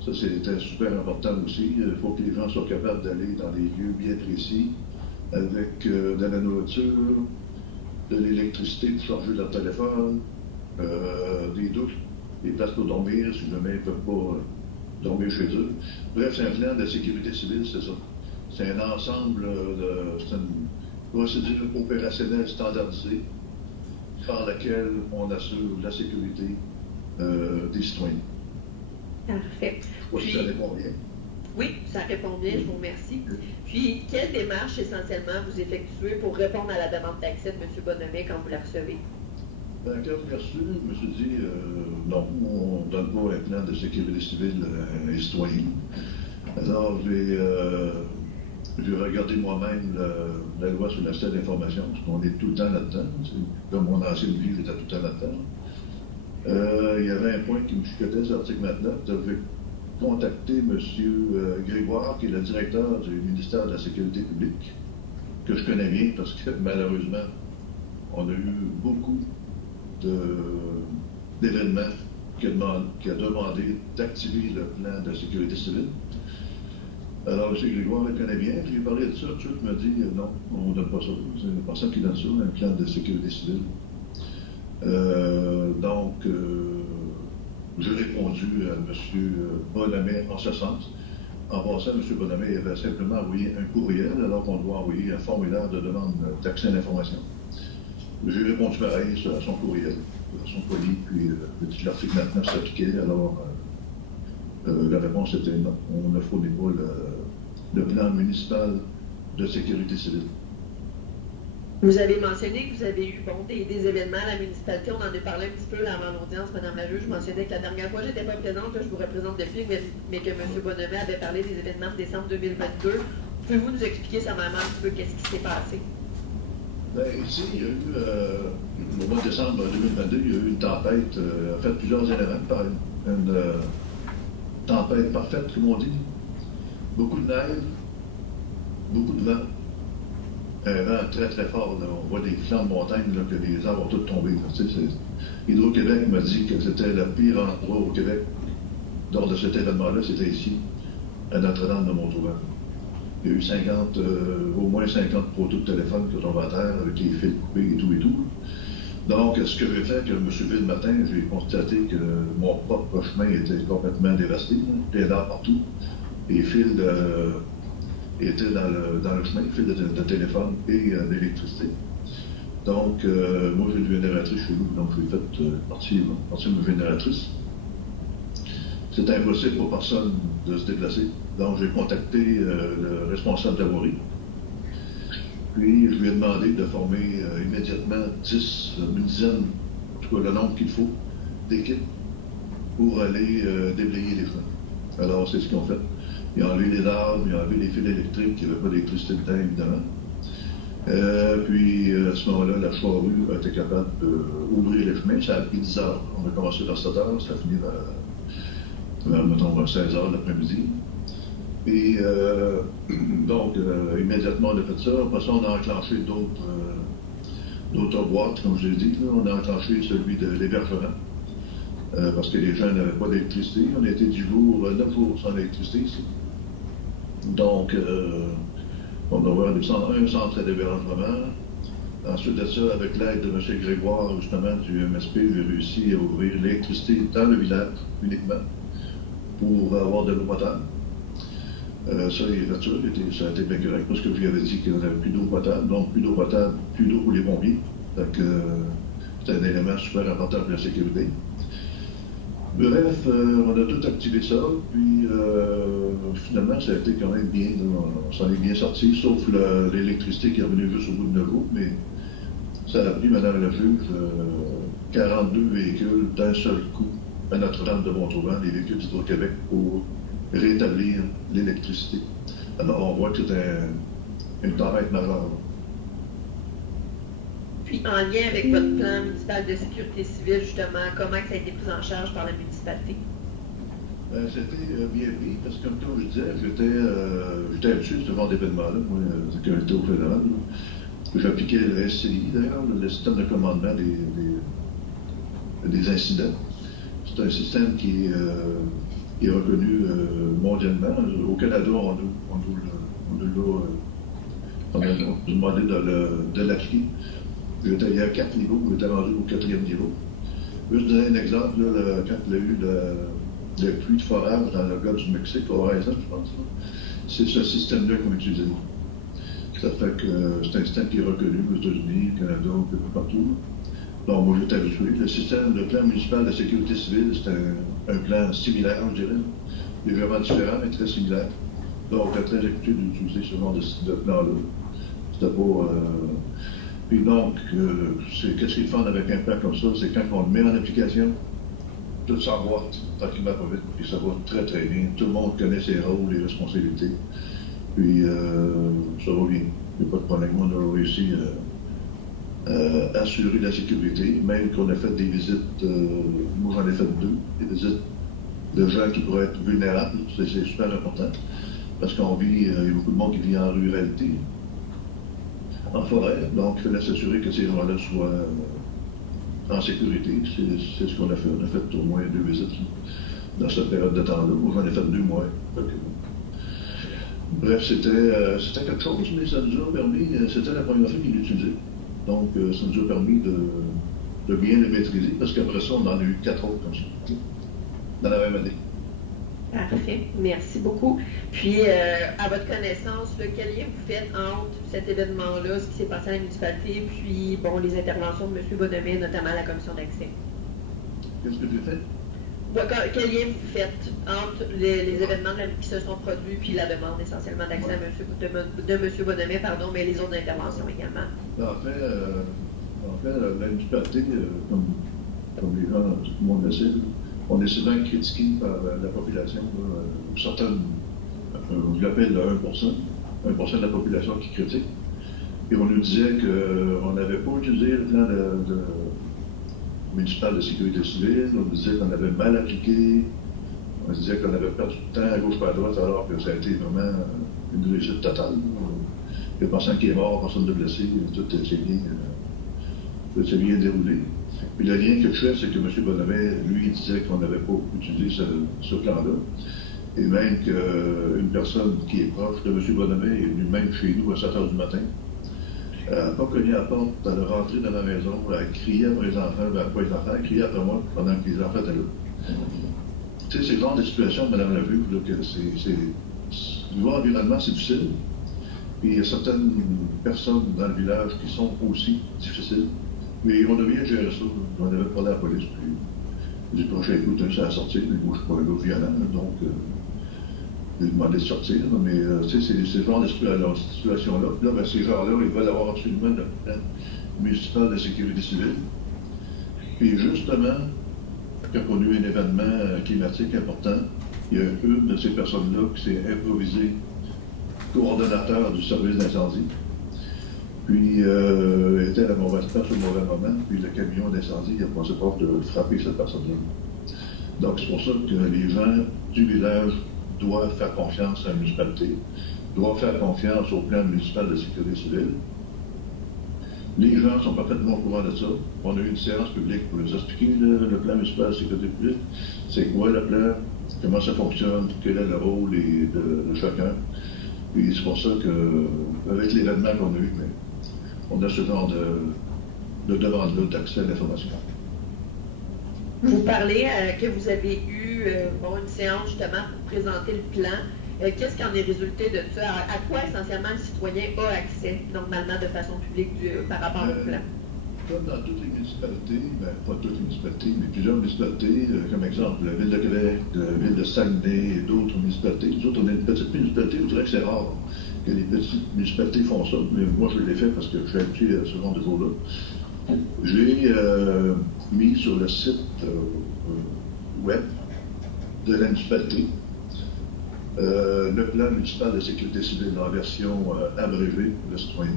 Ça, c'était super important aussi. Il faut que les gens soient capables d'aller dans des lieux bien précis, avec de la nourriture, de l'électricité pour charger leur téléphone, des douches, des places pour dormir, si jamais ils ne peuvent pas dormir chez eux. Bref, c'est un plan de sécurité civile, c'est ça. C'est un ensemble c'est une procédure opérationnelle standardisée par laquelle on assure la sécurité des citoyens. Parfait. Oui, ça répond bien. Oui, ça répond bien, je vous remercie. Puis, quelle démarche essentiellement vous effectuez pour répondre à la demande d'accès de M. Bonhomet quand vous la recevez? Quand je l'ai reçu, je me suis dit, non, on ne donne pas un plan de sécurité civile à un citoyen. Alors, j'ai regardé moi-même la loi sur l'accès à l'information, parce qu'on est tout le temps là-dedans. Comme mon ancienne vie, j'étais tout le temps là-dedans. Il y avait un point qui me chicotait sur l'article 29. J'avais contacté M. Grégoire, qui est le directeur du ministère de la Sécurité publique, que je connais bien parce que malheureusement, on a eu beaucoup d'événements qui a demandé d'activer le plan de sécurité civile. Alors, M. Grégoire le connaît bien. J'ai parlé de ça. Tout de suite m'a dit non, on ne donne pas ça. C'est une personne qui donne ça, un plan de sécurité civile. Donc, j'ai répondu à M. Bonhomet en ce sens. En passant, M. Bonhomet avait simplement envoyé un courriel alors qu'on doit envoyer un formulaire de demande d'accès à l'information. J'ai répondu pareil à son courriel, à son colis, puis l'article 29 s'appliquait, alors la réponse était non. On ne fournit pas le plan municipal de sécurité civile. Vous avez mentionné que vous avez eu des événements à la municipalité. On en a parlé un petit peu là, avant l'audience, Mme la juge. Je mentionnais que la dernière fois, je n'étais pas présente, là, je vous représente depuis, mais que M. Bonhomet avait parlé des événements de décembre 2022. Pouvez-vous nous expliquer sommairement un petit peu qu'est-ce qui s'est passé? Bien, ici, il y a eu, au mois de décembre 2022, il y a eu une tempête, en fait, plusieurs éléments, une tempête parfaite, comme on dit. Beaucoup de neige, beaucoup de vent. Un vent très très fort, là. On voit des flancs de montagne, là, que les arbres ont tous tombé. Hydro-Québec m'a dit que c'était le pire endroit au Québec lors de cet événement-là, c'était ici, à Notre-Dame de Mont-Auban. Il y a eu 50, au moins 50 poteaux de téléphone qui sont tombés à terre avec les fils coupés et tout et tout. Donc, ce que j'ai fait, quand je me suis levé le matin, j'ai constaté que mon propre chemin était complètement dévasté, plein d'arbres partout. Les fils étaient dans le chemin, les fils de téléphone et d'électricité. Donc, moi, j'ai une génératrice chez nous, donc j'ai fait partir ma génératrice. C'était impossible pour personne de se déplacer. Donc, j'ai contacté le responsable d'avoirie. Puis, je lui ai demandé de former immédiatement une dizaine, en tout cas le nombre qu'il faut, d'équipes pour aller déblayer les chemins. Alors, c'est ce qu'ils ont fait. Ils ont enlevé les arbres, ils ont enlevé les fils électriques, il n'y avait pas d'électricité dedans, évidemment. Puis, à ce moment-là, la charrue a été capable d'ouvrir les chemins. Ça a pris 10 heures. On a commencé vers 7 heures, ça a fini vers mettons, 16 heures l'après-midi. Et donc, immédiatement, on a fait ça. Après ça, on a enclenché d'autres boîtes, comme je l'ai dit. Là. On a enclenché celui de l'hébergement, parce que les gens n'avaient pas d'électricité. On a été 9 jours sans électricité ici. Donc, on a ouvert un centre d'hébergement. Ensuite de ça, avec l'aide de M. Grégoire, justement, du MSP, j'ai réussi à ouvrir l'électricité dans le village uniquement pour avoir de l'eau potable. Ça, il a fait ça a été bien correct parce que je lui avais dit qu'on n'avait plus d'eau potable, donc plus d'eau potable, plus d'eau pour les pompiers. Donc, c'est un élément super important pour la sécurité. Bref, on a tout activé ça, puis finalement, ça a été quand même bien, on s'en est bien sorti, sauf l'électricité qui est revenue juste au bout de 9 jours, mais ça a pris, Madame la juge, 42 véhicules d'un seul coup à Notre-Dame de Montauban, les véhicules d'Hydro-Québec, pour rétablir l'électricité. Alors, on voit que c'est une tempête majeure. Puis, en lien avec votre plan municipal de sécurité civile, justement, comment ça a été pris en charge par la municipalité? C'était bien pris, parce que comme je disais, j'étais habitué de ce genre d'événement-là, moi, quand j'étais au fédéral. J'appliquais le SCI, d'ailleurs, le système de commandement des incidents. C'est un système qui est reconnu mondialement. Au Canada, on a demandé de l'appliquer. Il y a 4 niveaux, on était rendu au 4e niveau. Je vais vous donner un exemple, là, quand il y a eu le puits de forage dans le golfe du Mexique, au Horizon, je pense. C'est ce système-là qu'on utilise. Ça fait que c'est un système qui est reconnu aux États-Unis, au Canada, un peu partout. Donc, moi, j'étais habitué. Le plan municipal de sécurité civile, c'est un plan similaire, je dirais. Il est vraiment différent, mais très similaire. Donc, j'étais très habitué d'utiliser ce genre de plan-là. C'était pas... Puis donc, qu'est-ce qu'il fait avec un plan comme ça? C'est quand on le met en application, tout s'emboîte tranquillement pas vite, puis ça va très très bien. Tout le monde connaît ses rôles, les responsabilités. Puis ça va bien. Il n'y a pas de problème. On a réussi à assurer la sécurité, même qu'on a fait des visites, moi j'en ai fait 2, des visites de gens qui pourraient être vulnérables. C'est super important. Parce qu'on vit, il y a beaucoup de monde qui vit en ruralité, en forêt, donc il fallait s'assurer que ces gens-là soient en sécurité. C'est ce qu'on a fait. On a fait au moins 2 visites dans cette période de temps-là. Moi, j'en ai fait 2 mois. Donc, bref, c'était quelque chose, mais ça nous a permis, c'était la première fois qu'il l'utilisait. Donc, ça nous a permis de bien le maîtriser, parce qu'après ça, on en a eu 4 autres comme ça, dans la même année. Parfait, merci beaucoup. Puis, à votre connaissance, quel lien vous faites entre cet événement-là, ce qui s'est passé à la municipalité, puis, bon, les interventions de M. Bonhomé, notamment à la commission d'accès? Qu'est-ce que j'ai fait? Quel lien vous faites entre les événements qui se sont produits, puis la demande essentiellement d'accès de M. Bonhomé, pardon, mais les autres interventions également? En fait, la municipalité, comme les gens, tout le monde le sait, on est souvent critiqué par la population. Certaines, on l'appelle le 1% de la population qui critique. Et on nous disait qu'on n'avait pas utilisé le plan municipal de sécurité civile, on nous disait qu'on avait mal appliqué, on nous disait qu'on avait perdu du temps à gauche et à droite, alors que ça a été vraiment une réussite totale. Il y a personne qui est mort, personne de blessé, tout s'est bien déroulé. Puis le lien que je fais, c'est que M. Bonhomé, lui, il disait qu'on n'avait pas utilisé ce plan-là. Et même qu'une personne qui est proche de M. Bonhomet est venue même chez nous à 7 h du matin. Elle n'a pas cogné à la porte, elle est rentrée dans la maison, elle a crié après les enfants, pas les enfants, elle a crié après moi pendant que les enfants étaient là. Tu sais, c'est le genre de situation, Mme la juge, que le environnement, c'est difficile. Puis il y a certaines personnes dans le village qui sont aussi difficiles. Mais on a bien géré ça. On avait parlé à la police, puis j'ai dit, prochain coup, tu as à sortir, mais moi, je suis pas un gars violent, donc j'ai demandé de sortir. Mais tu sais, c'est ce genre de situation-là. Puis là, ben, ces gens-là, ils veulent avoir absolument le plan municipal de sécurité civile. Puis justement, quand on a eu un événement climatique important, il y a une de ces personnes-là qui s'est improvisée coordonnateur du service d'incendie. Puis, était à la mauvaise place au mauvais moment, puis le camion d'incendie a pensé pas de frapper cette personne-là. Donc, c'est pour ça que les gens du village doivent faire confiance à la municipalité, doivent faire confiance au plan municipal de sécurité civile. Les gens sont parfaitement au courant de ça. On a eu une séance publique pour nous expliquer le plan municipal de sécurité publique. C'est quoi le plan, comment ça fonctionne, quel est le rôle de chacun. Puis c'est pour ça qu'avec l'événement qu'on a eu, on a ce genre de demande-là d'accès à l'information. Vous parlez que vous avez eu une séance justement pour présenter le plan. Qu'est-ce qui en est résulté de ça? À quoi essentiellement le citoyen a accès normalement de façon publique par rapport au plan? Comme dans toutes les municipalités, pas toutes les municipalités, mais plusieurs municipalités, comme exemple la Ville de Québec, la Ville de Saguenay et d'autres municipalités. Nous autres, on est une petite municipalité, je dirais que c'est rare que les petites municipalités font ça, mais moi je l'ai fait parce que je suis habitué à ce genre de choses-là. J'ai mis sur le site web de la municipalité le plan municipal de sécurité civile en version abrégée pour le citoyen.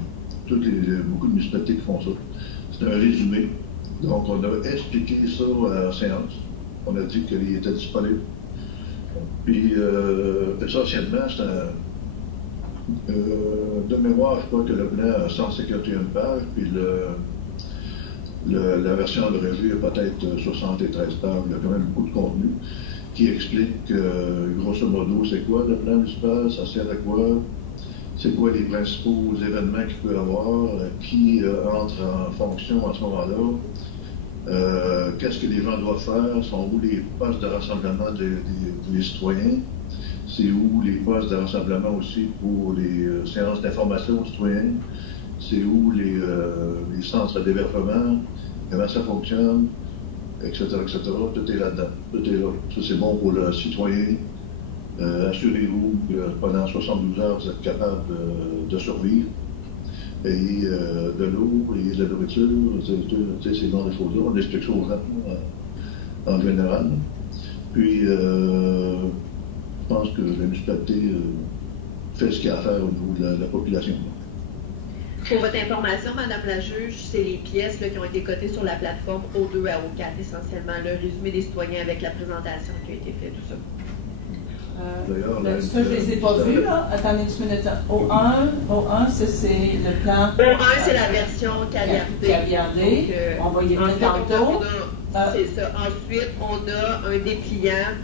Beaucoup de municipalités qui font ça. C'est un résumé. Donc, on a expliqué ça à la séance. On a dit qu'il était disponible. Puis, essentiellement, c'est de mémoire, je crois que le plan a 151 pages, puis la version abrégée a peut-être 73 pages. Il y a quand même beaucoup de contenu qui explique, grosso modo, c'est quoi le plan municipal, ça sert à quoi, c'est quoi les principaux événements qu'il peut y avoir, qui entre en fonction à ce moment-là, qu'est-ce que les gens doivent faire, sont où les postes de rassemblement des citoyens, c'est où les postes de rassemblement aussi pour les séances d'information aux citoyens, c'est où les centres d'hébergement, comment ça fonctionne, etc., etc. Tout est là-dedans. Tout est là. Ça, c'est bon pour le citoyen. Assurez-vous que pendant 72 heures, vous êtes capable de survivre. Ayez de l'eau, ayez de la nourriture, ces genres de choses-là. On explique ça aux gens en général. Puis, je pense que la municipalité fait ce qu'il y a à faire au niveau de la population. Pour votre information, Madame la juge, c'est les pièces là, qui ont été cotées sur la plateforme O2 à O4, essentiellement, le résumé des citoyens avec la présentation qui a été faite, tout ça. Ça, je ne les ai pas vus, là. Attendez une minute. O1, c'est le plan. O1, c'est la version caviardée. On va y venir tantôt. C'est ça. Ensuite, on a un dépliant,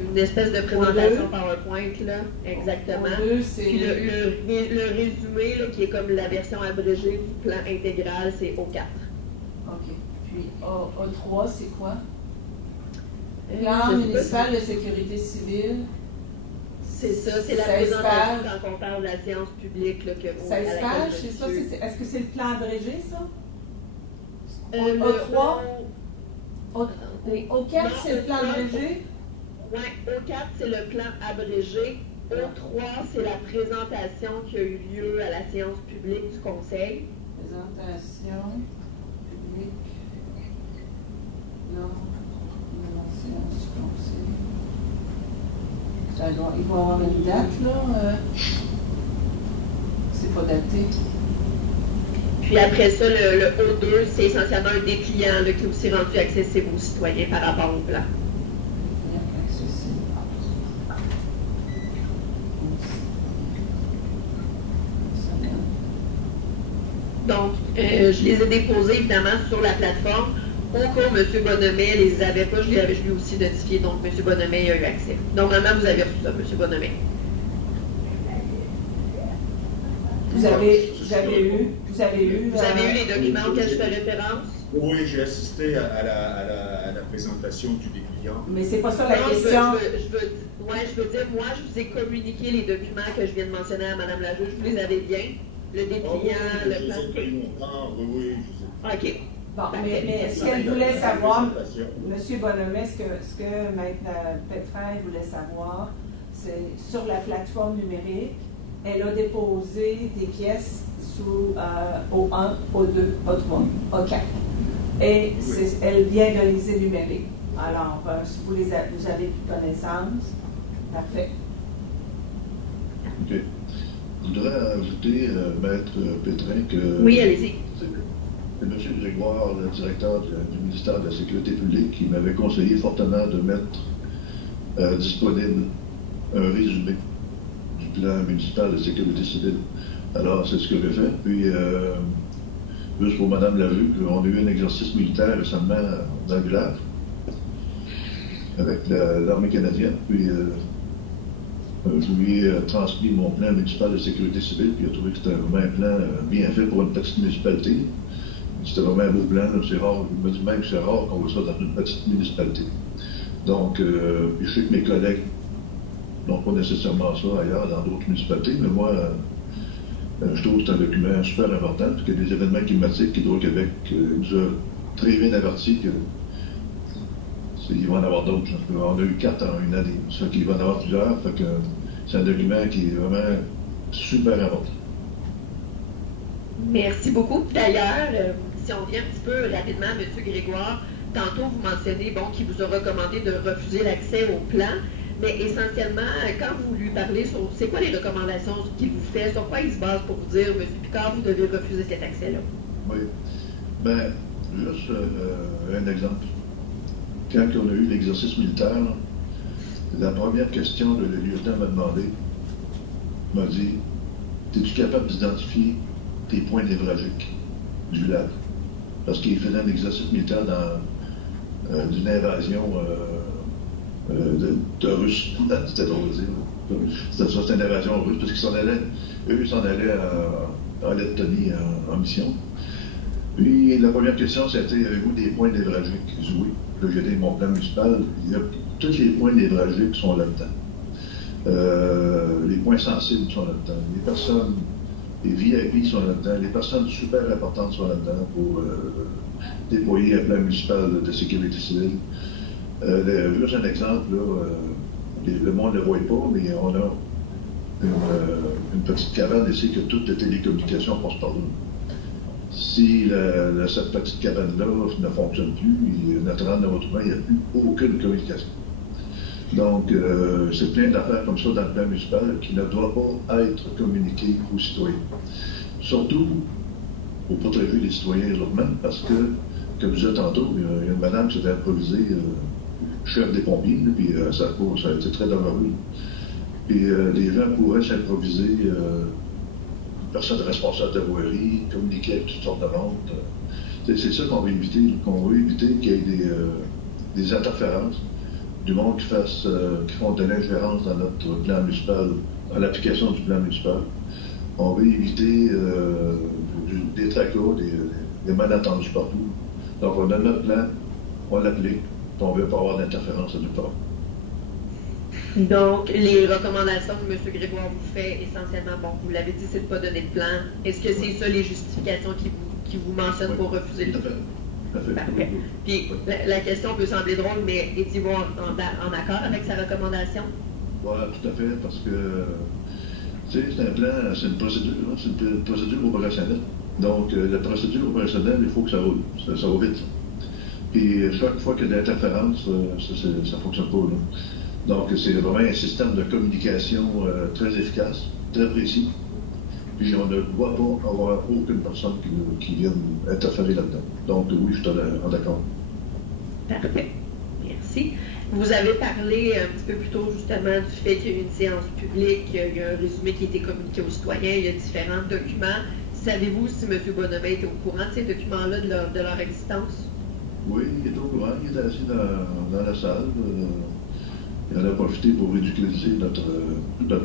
une espèce de présentation PowerPoint, là. Exactement. Puis le résumé, là, qui est comme la version abrégée du plan intégral, c'est O4. OK. Puis O3, c'est quoi? Plan municipal de sécurité civile. C'est ça, c'est la présentation quand on parle de la séance publique. Là, 16 pages, c'est ça? Est-ce que c'est le plan abrégé, ça? O3? O4, c'est le plan abrégé? Oui, O4, c'est le plan abrégé. O3, c'est la présentation qui a eu lieu à la séance publique du Conseil. Présentation publique lors de la séance du Conseil. Il va y avoir une date, là. C'est pas daté. Puis après ça, le O2, c'est essentiellement un dépliant là, qui est aussi rendu accessible aux citoyens par rapport au plan. Donc, je les ai déposés évidemment sur la plateforme. Au cas où M. Bonhomet les avait pas, je lui aussi notifié, donc M. Bonhomet a eu accès. Normalement, vous avez reçu ça, M. Bonhomet. Vous avez eu les documents auxquels je fais référence? Oui, j'ai assisté à la présentation du dépliant. Mais c'est pas ça la question. Je veux dire, moi, je vous ai communiqué les documents que je viens de mentionner à Mme la juge. Vous les avez bien? Le dépliant, le plan. Oui, je sais. OK. Bon, mais ce qu'elle voulait savoir, M. Bonhomet, ce que Maître Pétrin voulait savoir, c'est sur la plateforme numérique, elle a déposé des pièces sous O1, O2, O3, O4. Et elle vient de les énumérer. Alors, si vous avez plus connaissance, parfait. OK. Je voudrais ajouter, Maître Pétrin, que... Oui, allez-y. C'est M. Grégoire, le directeur du ministère de la Sécurité publique, qui m'avait conseillé fortement de mettre disponible un résumé du plan municipal de sécurité civile. Alors, c'est ce que j'ai fait. Puis, juste pour Mme Lavu, on a eu un exercice militaire récemment dans le village avec l'armée canadienne. Puis, je lui ai transmis mon plan municipal de sécurité civile, puis il a trouvé que c'était vraiment un plan bien fait pour une petite municipalité. C'était vraiment un beau plan, c'est rare. Il m'a dit même que c'est rare qu'on voit ça dans une petite municipalité. Donc, puis je sais que mes collègues n'ont pas nécessairement ça ailleurs, dans d'autres municipalités, mais moi, je trouve que c'est un document super important, parce qu'il y a des événements climatiques qu'Hydro-Québec nous a très bien avertis qu'il va en avoir d'autres. On a eu 4 en une année, ça qu'il va en avoir plusieurs, fait que c'est un document qui est vraiment super important. Merci beaucoup. D'ailleurs, si on vient un petit peu rapidement, M. Grégoire, tantôt vous mentionnez qu'il vous a recommandé de refuser l'accès au plan, mais essentiellement, quand vous lui parlez, c'est quoi les recommandations qu'il vous fait, sur quoi il se base pour vous dire, M. Picard, vous devez refuser cet accès-là? Oui. Bien, juste un exemple. Quand on a eu l'exercice militaire, la première question que le lieutenant m'a demandé, m'a dit, es-tu capable d'identifier tes points névralgiques du village? Parce qu'il faisait un exercice militaire dans d'une invasion de Russes. C'était drôle de dire. C'était une invasion russe, parce qu'ils s'en allaient en Lettonie en mission. Puis la première question, c'était, avez-vous des points névralgiques? J'ai dit oui. Là, j'ai dit mon plan municipal, tous les points névralgiques sont là-dedans. Les points sensibles sont là-dedans. Les personnes, les VIP sont là-dedans. Les personnes super importantes sont là-dedans pour déployer un plan municipal de sécurité civile. Juste un exemple, là, le monde ne le voit pas, mais on a une petite cabane ici que toutes les télécommunications passent par là. Si cette petite cabane-là ne fonctionne plus, naturellement, il n'y a plus aucune communication. Donc, c'est plein d'affaires comme ça dans le plan municipal qui ne doivent pas être communiquées aux citoyens. Surtout pour protéger les citoyens eux-mêmes, parce que, comme je disais tantôt, il y a une madame qui s'était improvisée chef des pompiers, puis ça a été très douloureux. Puis les gens pourraient s'improviser personne responsable de voirie, communiquer avec toutes sortes de monde. C'est ça qu'on veut éviter, qu'il y ait des interférences, du monde qui font de l'ingérence dans notre plan municipal, dans l'application du plan municipal. On veut éviter des tracas, des malentendus partout. Donc on a notre plan, on l'applique, on ne veut pas avoir d'interférence à nulle part. Donc, les recommandations que M. Grégoire vous fait, essentiellement, vous l'avez dit, c'est de ne pas donner de plan. Est-ce que c'est ça les justifications qui vous mentionnent pour refuser le plan? Parfait. Puis, la question peut sembler drôle, mais est-il en accord avec sa recommandation? Voilà, tout à fait, parce que, tu sais, c'est un plan, c'est une procédure, hein, c'est une procédure opérationnelle. Donc, la procédure opérationnelle, il faut que ça roule, ça va vite. Puis, chaque fois qu'il y a des interférences, ça ne fonctionne pas, là. Donc, c'est vraiment un système de communication très efficace, très précis. Puis, on ne doit pas avoir aucune personne qui vienne interférer là-dedans. Donc, oui, je suis en accord. Parfait. Merci. Vous avez parlé un petit peu plus tôt, justement, du fait qu'il y a eu une séance publique, il y a un résumé qui a été communiqué aux citoyens, il y a différents documents. Savez-vous si M. Bonhomet était au courant de ces documents-là, de leur existence? Oui, il est au courant, il est assis dans la salle. Il en a profité pour ridiculiser notre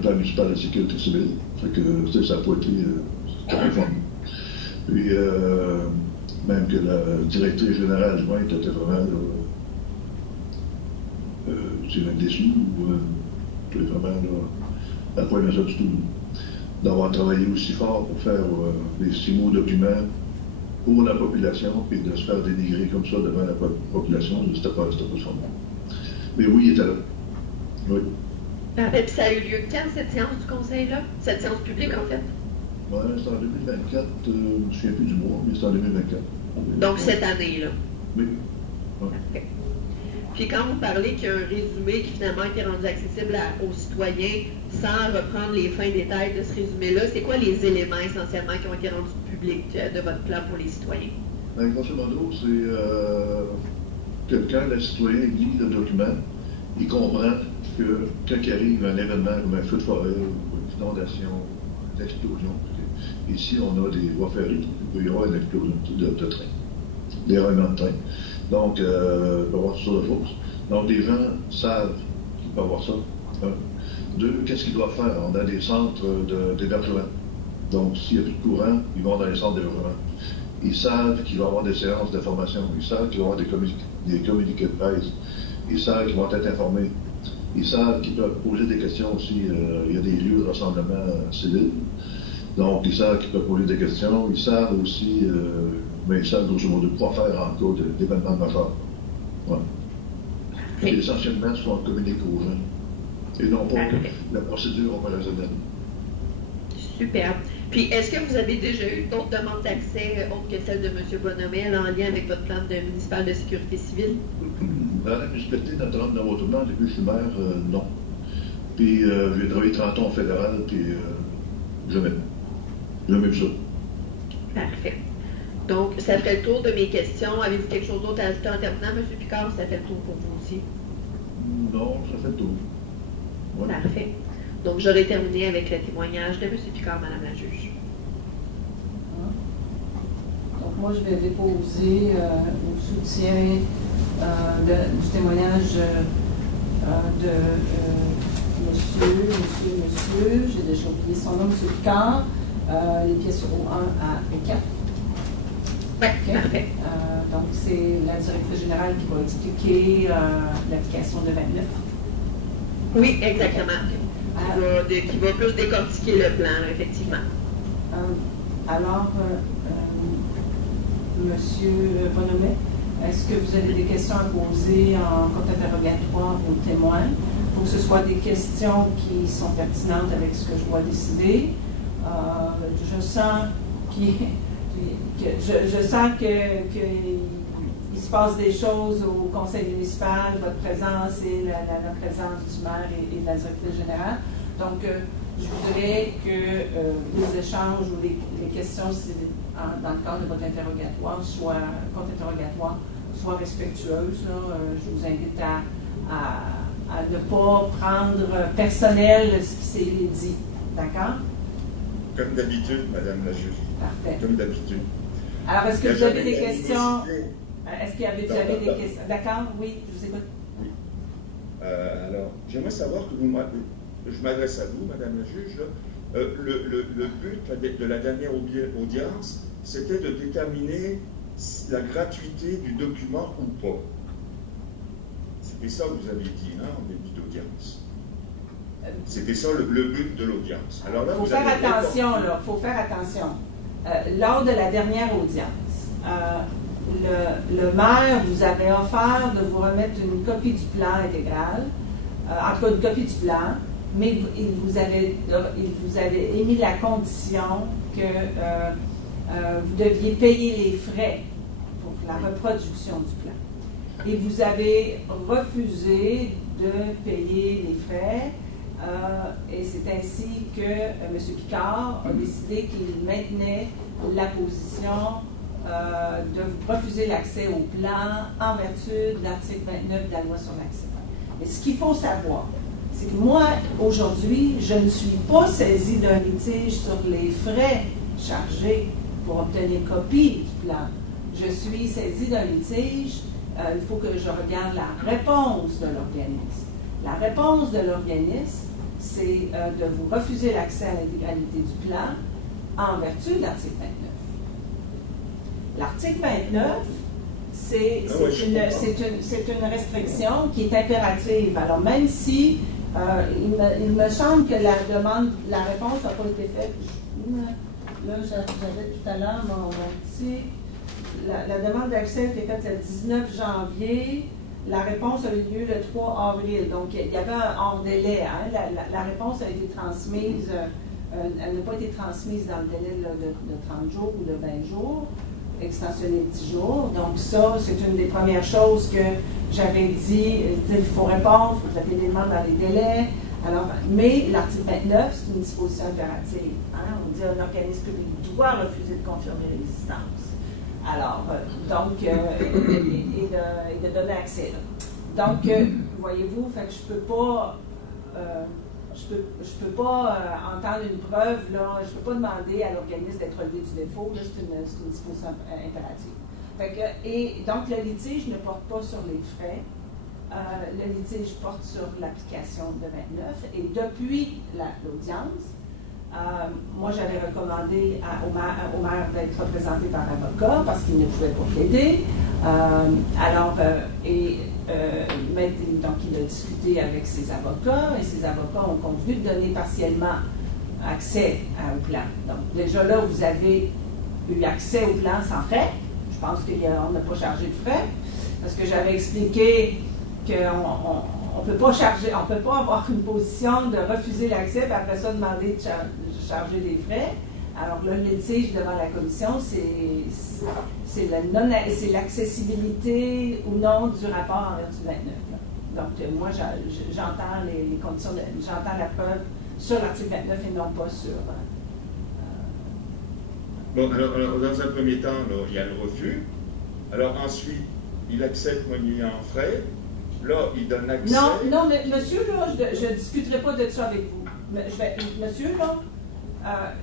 plan municipal de sécurité civile. Fait que ça n'a pas été très fun. Puis, même que la directrice générale adjointe était vraiment déçue, ou vraiment à point de ça du tout. D'avoir travaillé aussi fort pour faire des 6 mots documents pour la population, puis de se faire dénigrer comme ça devant la population, c'était pas son nom. Mais oui, il était là. Oui. Parfait. Puis ça a eu lieu quand, cette séance du conseil-là? Cette séance publique, en fait? Oui, c'est en 2024, je ne me souviens plus du mois, mais c'est en 2024. Donc, cette année-là? Oui. Ouais. Parfait. Puis quand vous parlez qu'il y a un résumé qui finalement a été rendu accessible aux citoyens, sans reprendre les fins détails de ce résumé-là, c'est quoi les éléments essentiellement qui ont été rendus publics de votre plan pour les citoyens? Bien, grosso modo, c'est que quand le citoyen lit le document, il comprend que quand il arrive un événement comme un feu de forêt, ou une inondation, une explosion, ici on a des voies ferrées, il peut y avoir une explosion de train, des remords de train. Donc, il peut y avoir tout ça de fausses. Donc, les gens savent qu'il peut y avoir ça. Un. Deux, qu'est-ce qu'ils doivent faire? On a des centres d'hébergement. Donc, s'il n'y a plus de courant, ils vont dans les centres d'hébergement. Ils savent qu'il va y avoir des séances de formation. Ils savent qu'il va y avoir des communiqués de presse. Ils savent qu'ils vont être informés. Ils savent qu'ils peuvent poser des questions aussi. Il y a des lieux de rassemblement civil. Donc, ils savent qu'ils peuvent poser des questions. Ils savent aussi, mais ils savent grosso modo quoi faire en cas d'événements majeurs. Ouais. Et essentiellement, ce qu'on communique aux gens. Et non pas que la procédure opérationnelle. Super. Puis, est-ce que vous avez déjà eu d'autres demandes d'accès autres que celle de M. Bonhommel en lien avec votre plan municipal de sécurité civile? Dans la municipalité, naturellement, dans votre plan, depuis que je suis maire, non. Puis, j'ai travaillé 30 ans au fédéral, puis jamais. Jamais vu ça. Parfait. Donc, ça fait le tour de mes questions. Avez-vous quelque chose d'autre à ajouter en terminant, M. Picard? Ça fait le tour pour vous aussi? Non, ça fait le tour. Ouais. Parfait. Donc, j'aurai terminé avec le témoignage de M. Picard, Madame la juge. Donc, moi, je vais déposer au soutien du témoignage de monsieur, j'ai déjà oublié son nom, M. Picard, les pièces au 1 à 4. Oui, Okay. parfait. Donc, c'est la directrice générale qui va expliquer l'application de 29. Oui, exactement. Qui va plus décortiquer le plan, là, effectivement. Alors, Monsieur Bonhomet, est-ce que vous avez des questions à poser en contre-interrogatoire aux témoins? Il faut que ce soit des questions qui sont pertinentes avec ce que je dois décider. Je sens qu'il se passe des choses au conseil municipal, votre présence et la présence du maire et de la directrice générale. Donc, je voudrais que les échanges ou les questions dans le cadre de votre interrogatoire, contre-interrogatoire, soient respectueuses. Je vous invite à ne pas prendre personnel ce qui s'est dit. D'accord? Comme d'habitude, Madame la juge. Parfait. Comme d'habitude. Alors, est-ce que vous avez des questions? Est-ce qu'il y avait des questions? D'accord? Oui, je vous écoute. Oui. Alors, j'aimerais savoir que je m'adresse à vous, Madame la juge. Le but de la dernière audience, c'était de déterminer la gratuité du document ou pas. C'était ça que vous avez dit, en début d'audience. C'était ça le but de l'audience. Alors là, il faut faire attention, là. Il faut faire attention. Lors de la dernière audience, le maire vous avait offert de vous remettre une copie du plan intégral, en tout cas une copie du plan, mais il vous avait émis la condition que vous deviez payer les frais pour la reproduction du plan. Et vous avez refusé de payer les frais. Et c'est ainsi que M. Picard a décidé qu'il maintenait la position de vous refuser l'accès au plan en vertu de l'article 29 de la loi sur l'accès. Mais ce qu'il faut savoir, c'est que moi, aujourd'hui, je ne suis pas saisie d'un litige sur les frais chargés pour obtenir copie du plan. Je suis saisie d'un litige il faut que je regarde la réponse de l'organisme. La réponse de l'organisme, c'est de vous refuser l'accès à l'intégralité du plan en vertu de l'article 29. L'article 29, c'est une restriction qui est impérative. Alors, même si il me semble que la réponse n'a pas été faite. Là, j'avais tout à l'heure mon petit. La demande d'accès a été faite le 19 janvier. La réponse a eu lieu le 3 avril. Donc, il y avait un hors-délai. Hein? La réponse a été transmise. Elle n'a pas été transmise dans le délai de 30 jours ou de 20 jours, extensionné de 10 jours. Donc ça, c'est une des premières choses que j'avais dit. Il faut répondre, il faut traiter les demandes dans les délais. Alors, mais l'article 29, c'est une disposition impérative. Hein? On dit un organisme public doit refuser de confirmer l'existence. Alors, et de donner accès. Là. Donc, voyez-vous, fait que je peux pas... Je peux pas entendre une preuve, là, je ne peux pas demander à l'organisme d'être relevé du défaut, là, c'est une disposition impérative. Fait que, et donc, le litige ne porte pas sur les frais, le litige porte sur l'application de 29, et depuis l'audience, moi j'avais recommandé au maire d'être représenté par avocat parce qu'il ne pouvait pas plaider. Donc il a discuté avec ses avocats et ses avocats ont convenu de donner partiellement accès au plan. Donc déjà là, vous avez eu accès au plan sans frais. Je pense qu'on n'a pas chargé de frais parce que j'avais expliqué qu'on ne peut pas charger, on peut pas avoir une position de refuser l'accès et après ça demander de charger des frais. Alors là, le litige devant la commission, c'est l'accessibilité ou non du rapport en vertu 29. Là. Donc, moi, j'entends les conditions, j'entends la preuve sur l'article 29 et non pas sur... Bon, alors, dans un premier temps, là, il y a le refus. Alors ensuite, il accepte moyenner en frais. Là, il donne accès... Non, mais monsieur, là, je ne discuterai pas de ça avec vous. Monsieur, là...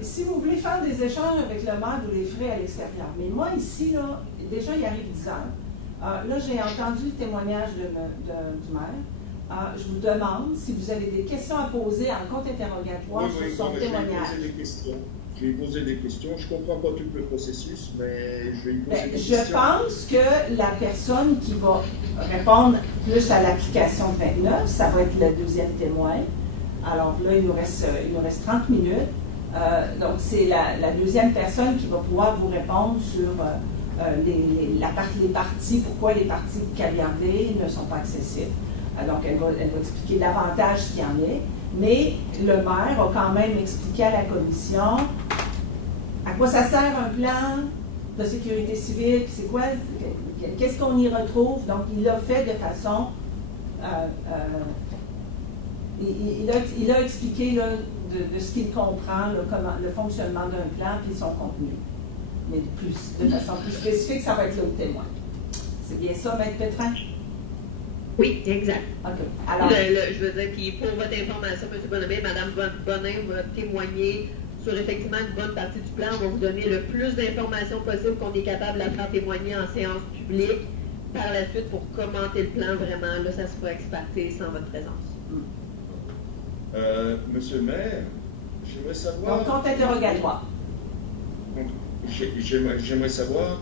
si vous voulez faire des échanges avec le maire, vous les ferez à l'extérieur. Mais moi, ici, là, déjà, il arrive 10 heures. Là, j'ai entendu le témoignage du maire. Je vous demande si vous avez des questions à poser en contre-interrogatoire sur son témoignage. Je vais lui poser des questions. Je ne comprends pas tout le processus, mais je vais lui poser des questions. Je pense que la personne qui va répondre plus à l'application 29, ça va être le deuxième témoin. Alors là, il nous reste 30 minutes. Donc, c'est la deuxième personne qui va pouvoir vous répondre sur les parties, pourquoi les parties caviardées ne sont pas accessibles. Donc, elle va expliquer davantage ce qu'il y en est, mais le maire a quand même expliqué à la commission à quoi ça sert un plan de sécurité civile, c'est quoi, qu'est-ce qu'on y retrouve. Donc, il l'a fait de façon... Il a expliqué là, de ce qu'il comprend, là, comment, le fonctionnement d'un plan puis son contenu. Mais de façon plus spécifique, ça va être l'autre témoin. C'est bien ça, Maître Pétrin? Oui, exact. OK. Alors, je veux dire, puis pour votre information, M. Bonhomme, Mme Bonin va témoigner sur effectivement une bonne partie du plan. On va vous donner le plus d'informations possible qu'on est capable de la faire témoigner en séance publique. Par la suite, pour commenter le plan, vraiment, là, ça se fera experter sans votre présence. Monsieur le maire, j'aimerais savoir... Donc, compte interrogatoire. J'aimerais savoir,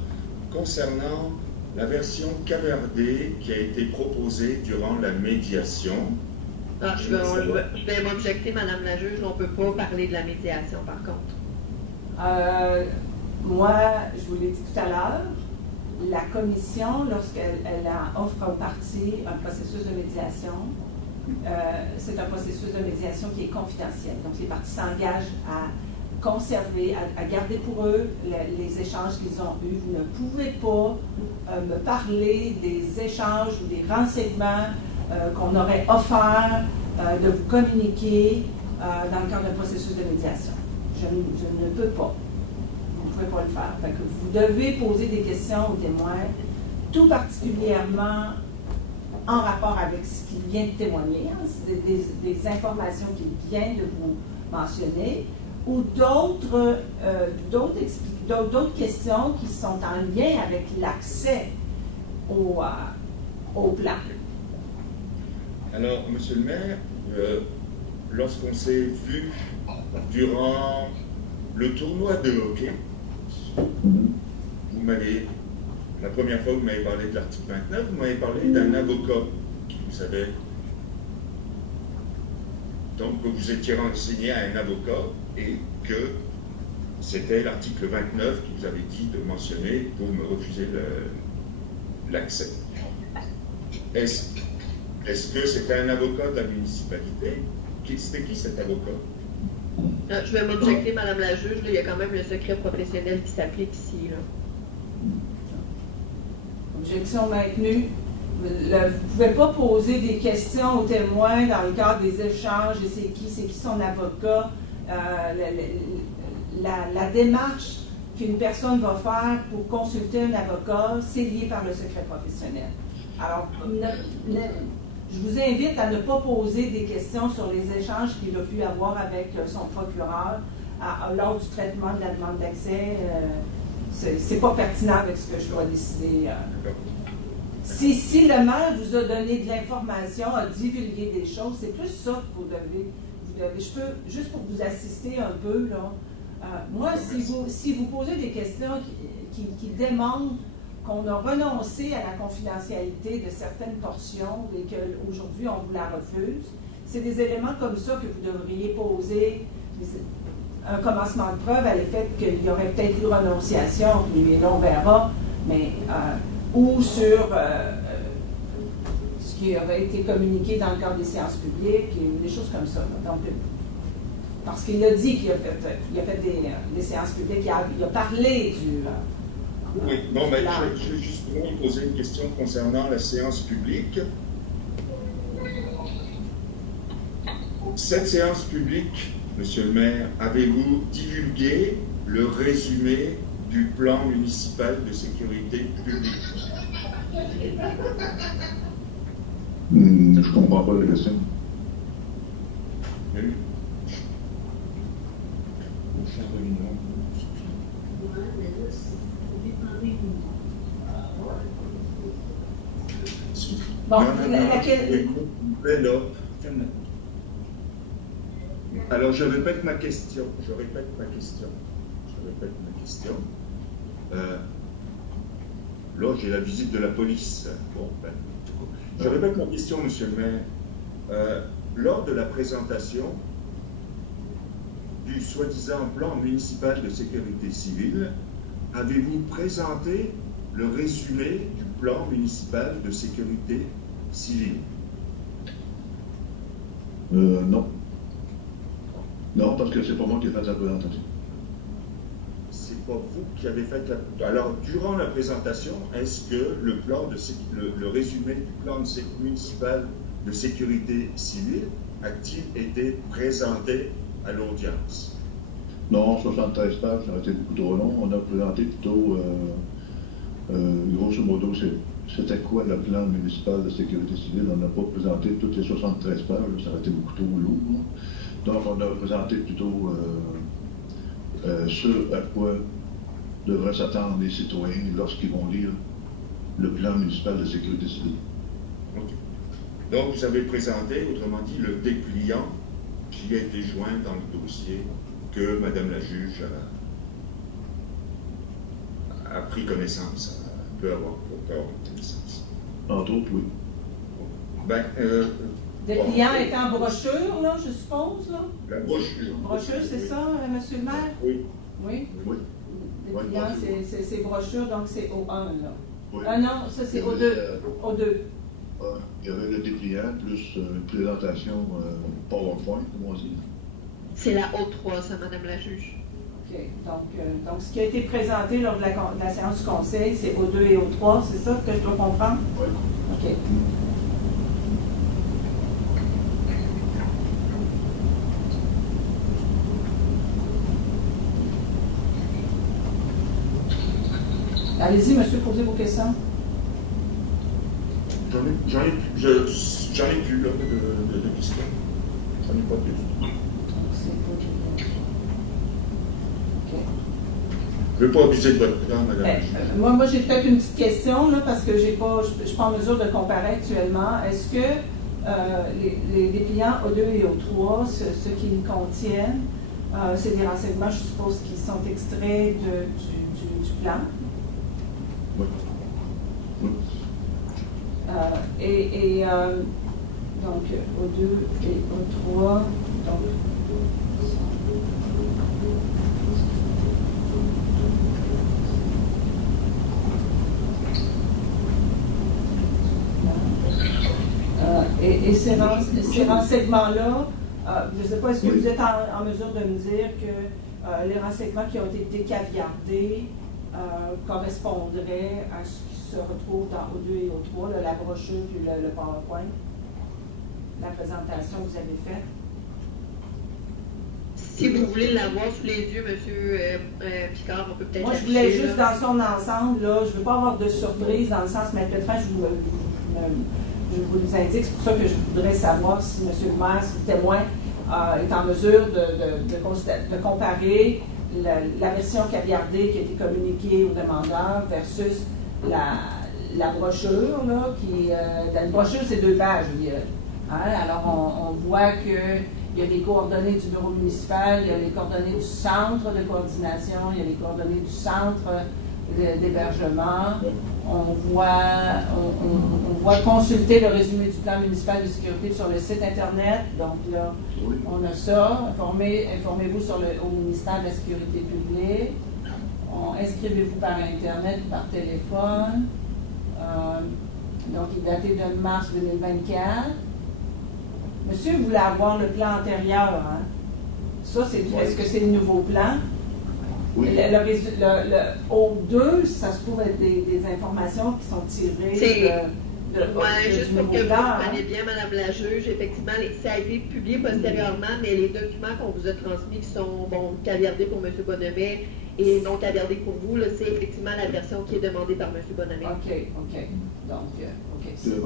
concernant la version cavardée qui a été proposée durant la médiation... je vais m'objecter, Madame la juge, on ne peut pas parler de la médiation, par contre. Moi, je vous l'ai dit tout à l'heure, la commission, lorsqu'elle offre aux parties un processus de médiation, c'est un processus de médiation qui est confidentiel. Donc, les parties s'engagent à conserver, à garder pour eux les échanges qu'ils ont eus. Vous ne pouvez pas me parler des échanges ou des renseignements qu'on aurait offert de vous communiquer dans le cadre d'un processus de médiation. Je ne peux pas. Vous ne pouvez pas le faire. Fait que vous devez poser des questions aux témoins, tout particulièrement en rapport avec ce qu'il vient de témoigner, hein, des informations qu'il vient de vous mentionner, ou d'autres questions qui sont en lien avec l'accès au plan. Alors, monsieur le maire, lorsqu'on s'est vu durant le tournoi de hockey, la première fois que vous m'avez parlé de l'article 29, vous m'avez parlé d'un avocat qui vous avait. Donc, vous étiez renseigné à un avocat et que c'était l'article 29 qui vous avait dit de mentionner pour me refuser l'accès. Est-ce que c'était un avocat de la municipalité? C'était qui cet avocat? Je vais m'objecter, Madame la juge. Il y a quand même le secret professionnel qui s'applique ici. Là. Objection maintenue. Vous ne pouvez pas poser des questions aux témoins dans le cadre des échanges et c'est qui son avocat. La démarche qu'une personne va faire pour consulter un avocat, c'est lié par le secret professionnel. Alors, je vous invite à ne pas poser des questions sur les échanges qu'il a pu avoir avec son procureur lors du traitement de la demande d'accès. C'est pas pertinent avec ce que je dois décider. Si le maire vous a donné de l'information, a divulgué des choses, c'est plus ça que vous devez. Je peux, juste pour vous assister un peu, là. Moi, si vous posez des questions qui démontrent qu'on a renoncé à la confidentialité de certaines portions et qu'aujourd'hui on vous la refuse, c'est des éléments comme ça que vous devriez poser un commencement de preuve à l'effet qu'il y aurait peut-être eu renonciation, mais là on verra, mais ou sur ce qui aurait été communiqué dans le cadre des séances publiques, et des choses comme ça. Donc, parce qu'il a dit qu'il a fait des séances publiques, il a parlé du... oui, bon, ben, je vais juste vous poser une question concernant la séance publique. Cette séance publique, monsieur le maire, avez-vous divulgué le résumé du plan municipal de sécurité publique? Je comprends pas la question. Oui. Bon, laquelle... Alors, je répète ma question. Là, j'ai la visite de la police. Bon, ben, je répète ma question, monsieur le maire. Lors de la présentation du soi-disant plan municipal de sécurité civile, avez-vous présenté le résumé du plan municipal de sécurité civile? Non. Non, parce que c'est pas moi qui ai fait la présentation. C'est pas vous qui avez fait la... Alors, durant la présentation, est-ce que le résumé du plan municipal de sécurité civile a-t-il été présenté à l'audience? Non, 73 pages, ça a été beaucoup trop long. On a présenté plutôt, grosso modo, c'était quoi le plan municipal de sécurité civile. On n'a pas présenté toutes les 73 pages, ça a été beaucoup trop lourd. Donc, on a présenté plutôt ce à quoi devraient s'attendre les citoyens lorsqu'ils vont lire le plan municipal de sécurité civile. Okay. Donc, vous avez présenté, autrement dit, le dépliant qui a été joint dans le dossier que Madame la juge a pris connaissance, peut avoir encore connaissance. Entre autres, oui. Ben, dépliant est en brochure, là, je suppose, là? La brochure. Brochure, c'est ça, monsieur le maire? Oui. Oui? Oui. Dépliant, c'est brochure, donc c'est au 1, là. Oui. Ah non, ça c'est au 2. Au 2. Il y avait le dépliant plus une présentation PowerPoint, comme on dit. C'est la haute 3, ça, Madame la juge. OK. Donc, ce qui a été présenté lors de la séance du conseil, c'est au 2 et au 3, c'est ça que je dois comprendre? Oui. OK. Allez-y, monsieur, posez vos questions. J'en ai plus là, de questions. J'en ai pas plus. Je ne veux pas abuser de votre temps, madame. Moi j'ai peut-être une petite question, là, parce que je ne suis pas en mesure de comparer actuellement. Est-ce que les dépliants O2 et O3, ce qu'ils contiennent, c'est des renseignements, je suppose, qui sont extraits du plan? Oui. Oui. Donc, O2 et O3, donc, et ces renseignements-là, je ne sais pas, est-ce que vous êtes en mesure de me dire que les renseignements qui ont été décaviardés correspondraient à ce qui se retrouve dans O2 et O3, là, la brochure puis le PowerPoint, la présentation que vous avez faite? Si vous voulez l'avoir sous les yeux, M. Picard, on peut peut-être... Moi, je voulais juste dans son ensemble, là, je ne veux pas avoir de surprise dans le sens, mais peut-être je vous indique, c'est pour ça que je voudrais savoir si M. le maire, si le témoin est en mesure de comparer la version caviardée qui a été communiquée au demandeur versus la brochure, là, la brochure, c'est 2 pages, je dirais. Hein? Alors, on voit qu'il y a les coordonnées du bureau municipal, il y a les coordonnées du centre de coordination, il y a les coordonnées du centre d'hébergement. On voit consulter le résumé du plan municipal de sécurité sur le site Internet. Donc là, on a ça. Informez-vous au ministère de la Sécurité publique. Inscrivez-vous par Internet ou par téléphone. Donc, il est daté de mars 2024. Monsieur voulait avoir le plan antérieur. Hein? Ça, est-ce que c'est le nouveau plan? Oui. Le O2, ça se trouve être des informations qui sont tirées Oui, juste pour que vous compreniez bien, Mme la juge, effectivement, ça a été publié postérieurement, mais les documents qu'on vous a transmis qui sont caviardés pour M. Bonhomet et non caviardés pour vous, c'est effectivement la version qui est demandée par M. Bonhomet. OK. Donc,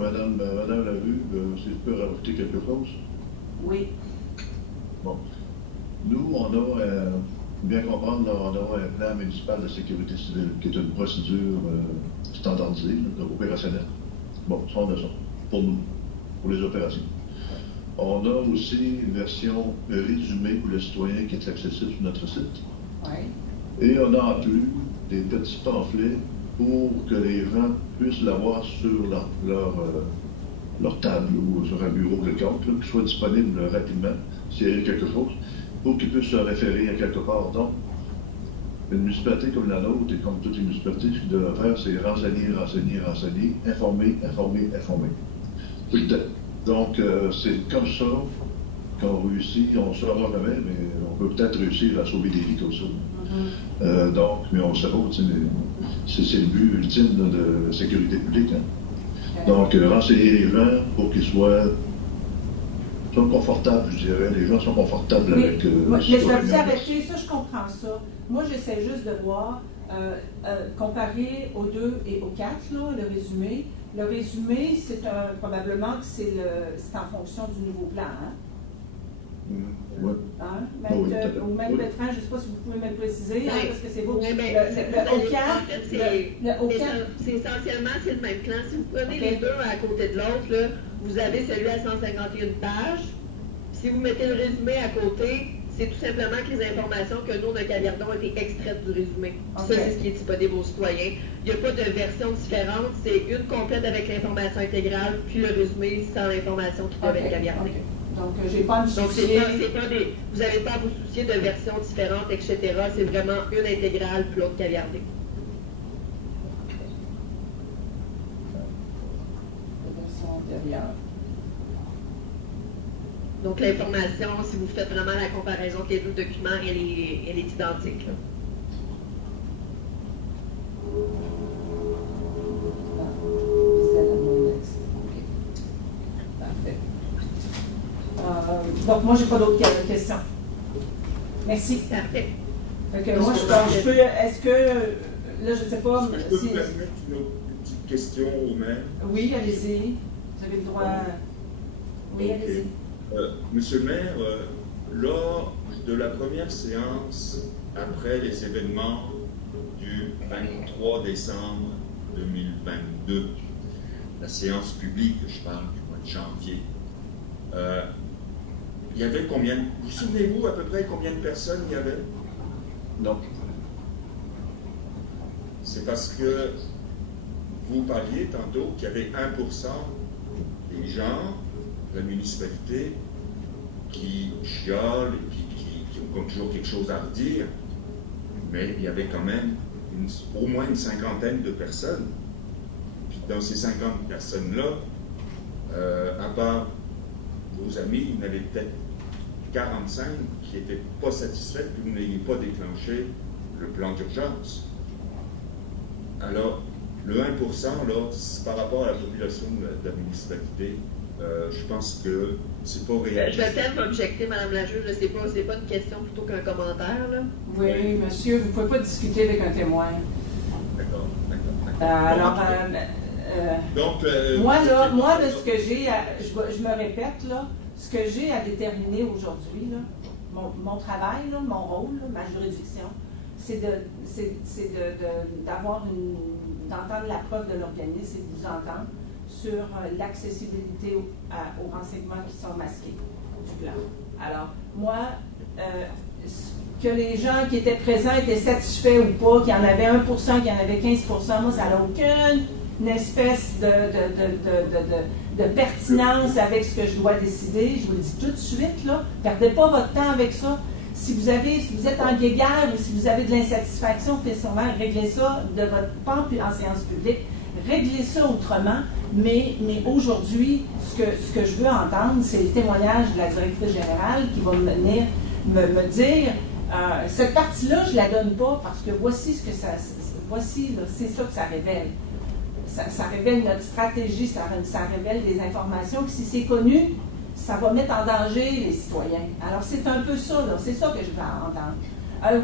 Madame la juge, si je peux rajouter quelque chose? Oui. Bon. Nous, on a... bien comprendre, on a un plan municipal de sécurité civile, qui est une procédure standardisée, opérationnelle. Bon, ça, on a ça, pour nous, pour les opérations. On a aussi une version résumée pour le citoyen qui est accessible sur notre site. Oui. Et on a en plus des petits pamphlets pour que les gens puissent l'avoir sur leur table ou sur un bureau quelconque, qui soit disponible rapidement, s'il y a quelque chose, pour qu'ils puissent se référer à quelque part. Donc, une municipalité comme la nôtre, et comme toutes les municipalités, ce qu'ils doivent faire, c'est renseigner, informer. Tout le temps. Donc, c'est comme ça qu'on réussit, on ne saura jamais, mais on peut peut-être réussir à sauver des vies comme ça. Donc, mais on ne sait pas, c'est le but ultime là, de la sécurité publique. Hein. Donc, renseigner les gens pour qu'ils soient confortables, je dirais. Les gens sont confortables avec... mais je vais vous arrêter, ça, je comprends ça. Moi, j'essaie juste de voir, comparer aux 2 et aux 4, là, le résumé. Le résumé, c'est probablement que c'est en fonction du nouveau plan, hein? Oui. Hein? Ou même Bertrand, je ne sais pas si vous pouvez me le préciser, hein, parce que c'est vous. Oui, mais c'est essentiellement, c'est le même plan. Si vous prenez les deux à côté de l'autre, vous avez celui à 151 pages. Si vous mettez le résumé à côté, c'est tout simplement que les informations que nous, on a caviardées ont été extraites du résumé. Okay. Ça, c'est ce qui est disponible aux citoyens. Il n'y a pas de version différente. C'est une complète avec l'information intégrale, puis le résumé sans l'information qui doit être caviardée. Okay. Donc, j'ai pas à me soucier. Vous n'avez pas à vous soucier de versions différentes, etc. C'est vraiment une intégrale, puis l'autre caviardée. La version antérieure. Donc, l'information, si vous faites vraiment la comparaison des deux documents, elle est identique. Parfait. Donc, moi, j'ai pas d'autres questions. Merci. Parfait. Fait que moi, je peux. Est-ce que. Là, je ne sais pas. Est-ce que je peux permettre une petite question au maire? Oui, allez-y. Vous avez le droit. Oui, allez-y. Monsieur le maire, lors de la première séance, après les événements 23 décembre 2022. La séance publique, je parle du mois de janvier. Il y avait combien? Vous souvenez-vous à peu près combien de personnes il y avait? Non. C'est parce que vous parliez tantôt qu'il y avait 1% des gens de la municipalité qui chiolent et qui ont toujours quelque chose à redire, mais il y avait quand même au moins une cinquantaine de personnes. Puis dans ces 50 personnes-là, à part vos amis, il y en avait peut-être 45 qui n'étaient pas satisfaits que vous n'ayez pas déclenché le plan d'urgence. Alors, le 1%, là, par rapport à la population de la municipalité, je pense que c'est pas réaliste. Je vais peut-être m'objecter, Madame la juge, c'est pas une question plutôt qu'un commentaire, là. Oui, monsieur, vous ne pouvez pas discuter avec un témoin. D'accord. Alors, donc, moi, de ce que j'ai, je me répète, là, ce que j'ai à déterminer aujourd'hui, là, mon travail, là, mon rôle, là, ma juridiction, c'est d'entendre la preuve de l'organisme et de vous entendre sur l'accessibilité aux renseignements qui sont masqués du plan. Alors, moi, que les gens qui étaient présents étaient satisfaits ou pas, qu'il y en avait 1%, qu'il y en avait 15%, moi, ça n'a aucune espèce de pertinence avec ce que je dois décider. Je vous le dis tout de suite, là, perdez pas votre temps avec ça. Si vous êtes en guéguerre ou si vous avez de l'insatisfaction, réglez ça pas en séance publique, réglez ça autrement, mais aujourd'hui, ce que je veux entendre, c'est le témoignage de la directrice générale qui va venir me dire cette partie-là, je ne la donne pas parce que voici ce que c'est ça que ça révèle. Ça révèle notre stratégie, ça révèle des informations que si c'est connu, ça va mettre en danger les citoyens. Alors, c'est un peu ça, là. C'est ça que je veux entendre.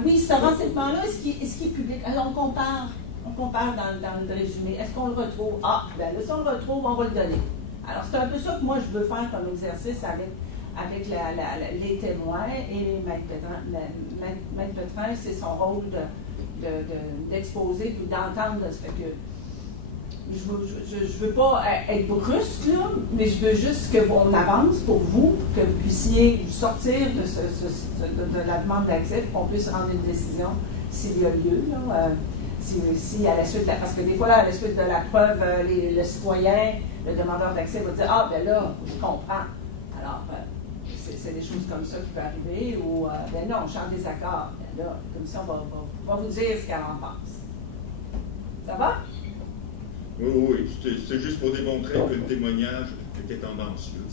Oui, ce renseignement-là, est-ce qu'il est public? Alors, on compare dans le résumé. Est-ce qu'on le retrouve? Ah, bien là, si on le retrouve, on va le donner. Alors, c'est un peu ça que moi, je veux faire comme exercice avec les témoins et Maître Pétrin, c'est son rôle d'exposer puis d'entendre. Ça fait que je veux pas être brusque, là, mais je veux juste qu'on avance pour vous, que vous puissiez sortir de la demande d'accès, qu'on puisse rendre une décision s'il y a lieu. Là, si à la suite, parce que des fois, là, à la suite de la preuve, le citoyen, le demandeur d'accès va dire « Ah, ben là, je comprends. » Alors, c'est des choses comme ça qui peuvent arriver, ou « Ben non, je suis en désaccord. » Ben là, comme ça, on va vous dire ce qu'elle en pense. Ça va? Oui, c'est juste pour démontrer que le témoignage était tendancieux.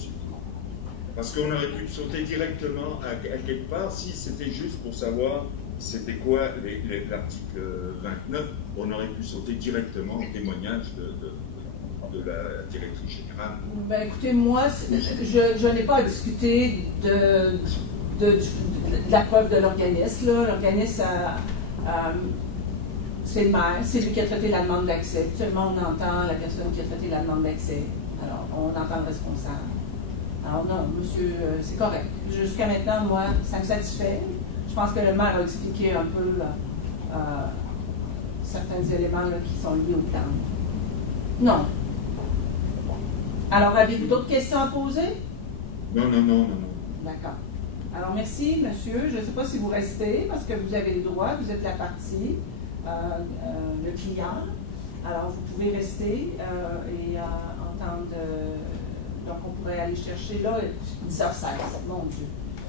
Parce qu'on aurait pu sauter directement à quelque part si c'était juste pour savoir c'était quoi l'article 29, on aurait pu sauter directement au témoignage de la directrice générale. Ben écoutez, moi, je n'ai pas à discuter de la preuve de l'organisme. L'organisme c'est le maire, c'est lui qui a traité la demande d'accès. Actuellement, on entend la personne qui a traité la demande d'accès. Alors, on entend le responsable. Alors non, monsieur, c'est correct. Jusqu'à maintenant, moi, ça me satisfait. Je pense que le maire a expliqué un peu certains éléments là, qui sont liés au plan. Non. Alors, avez-vous d'autres questions à poser? Non. D'accord. Alors, merci, monsieur. Je ne sais pas si vous restez, parce que vous avez le droit, vous êtes la partie. Le client. Alors, vous pouvez rester et entendre. Donc, on pourrait aller chercher là 10h16. Mon Dieu.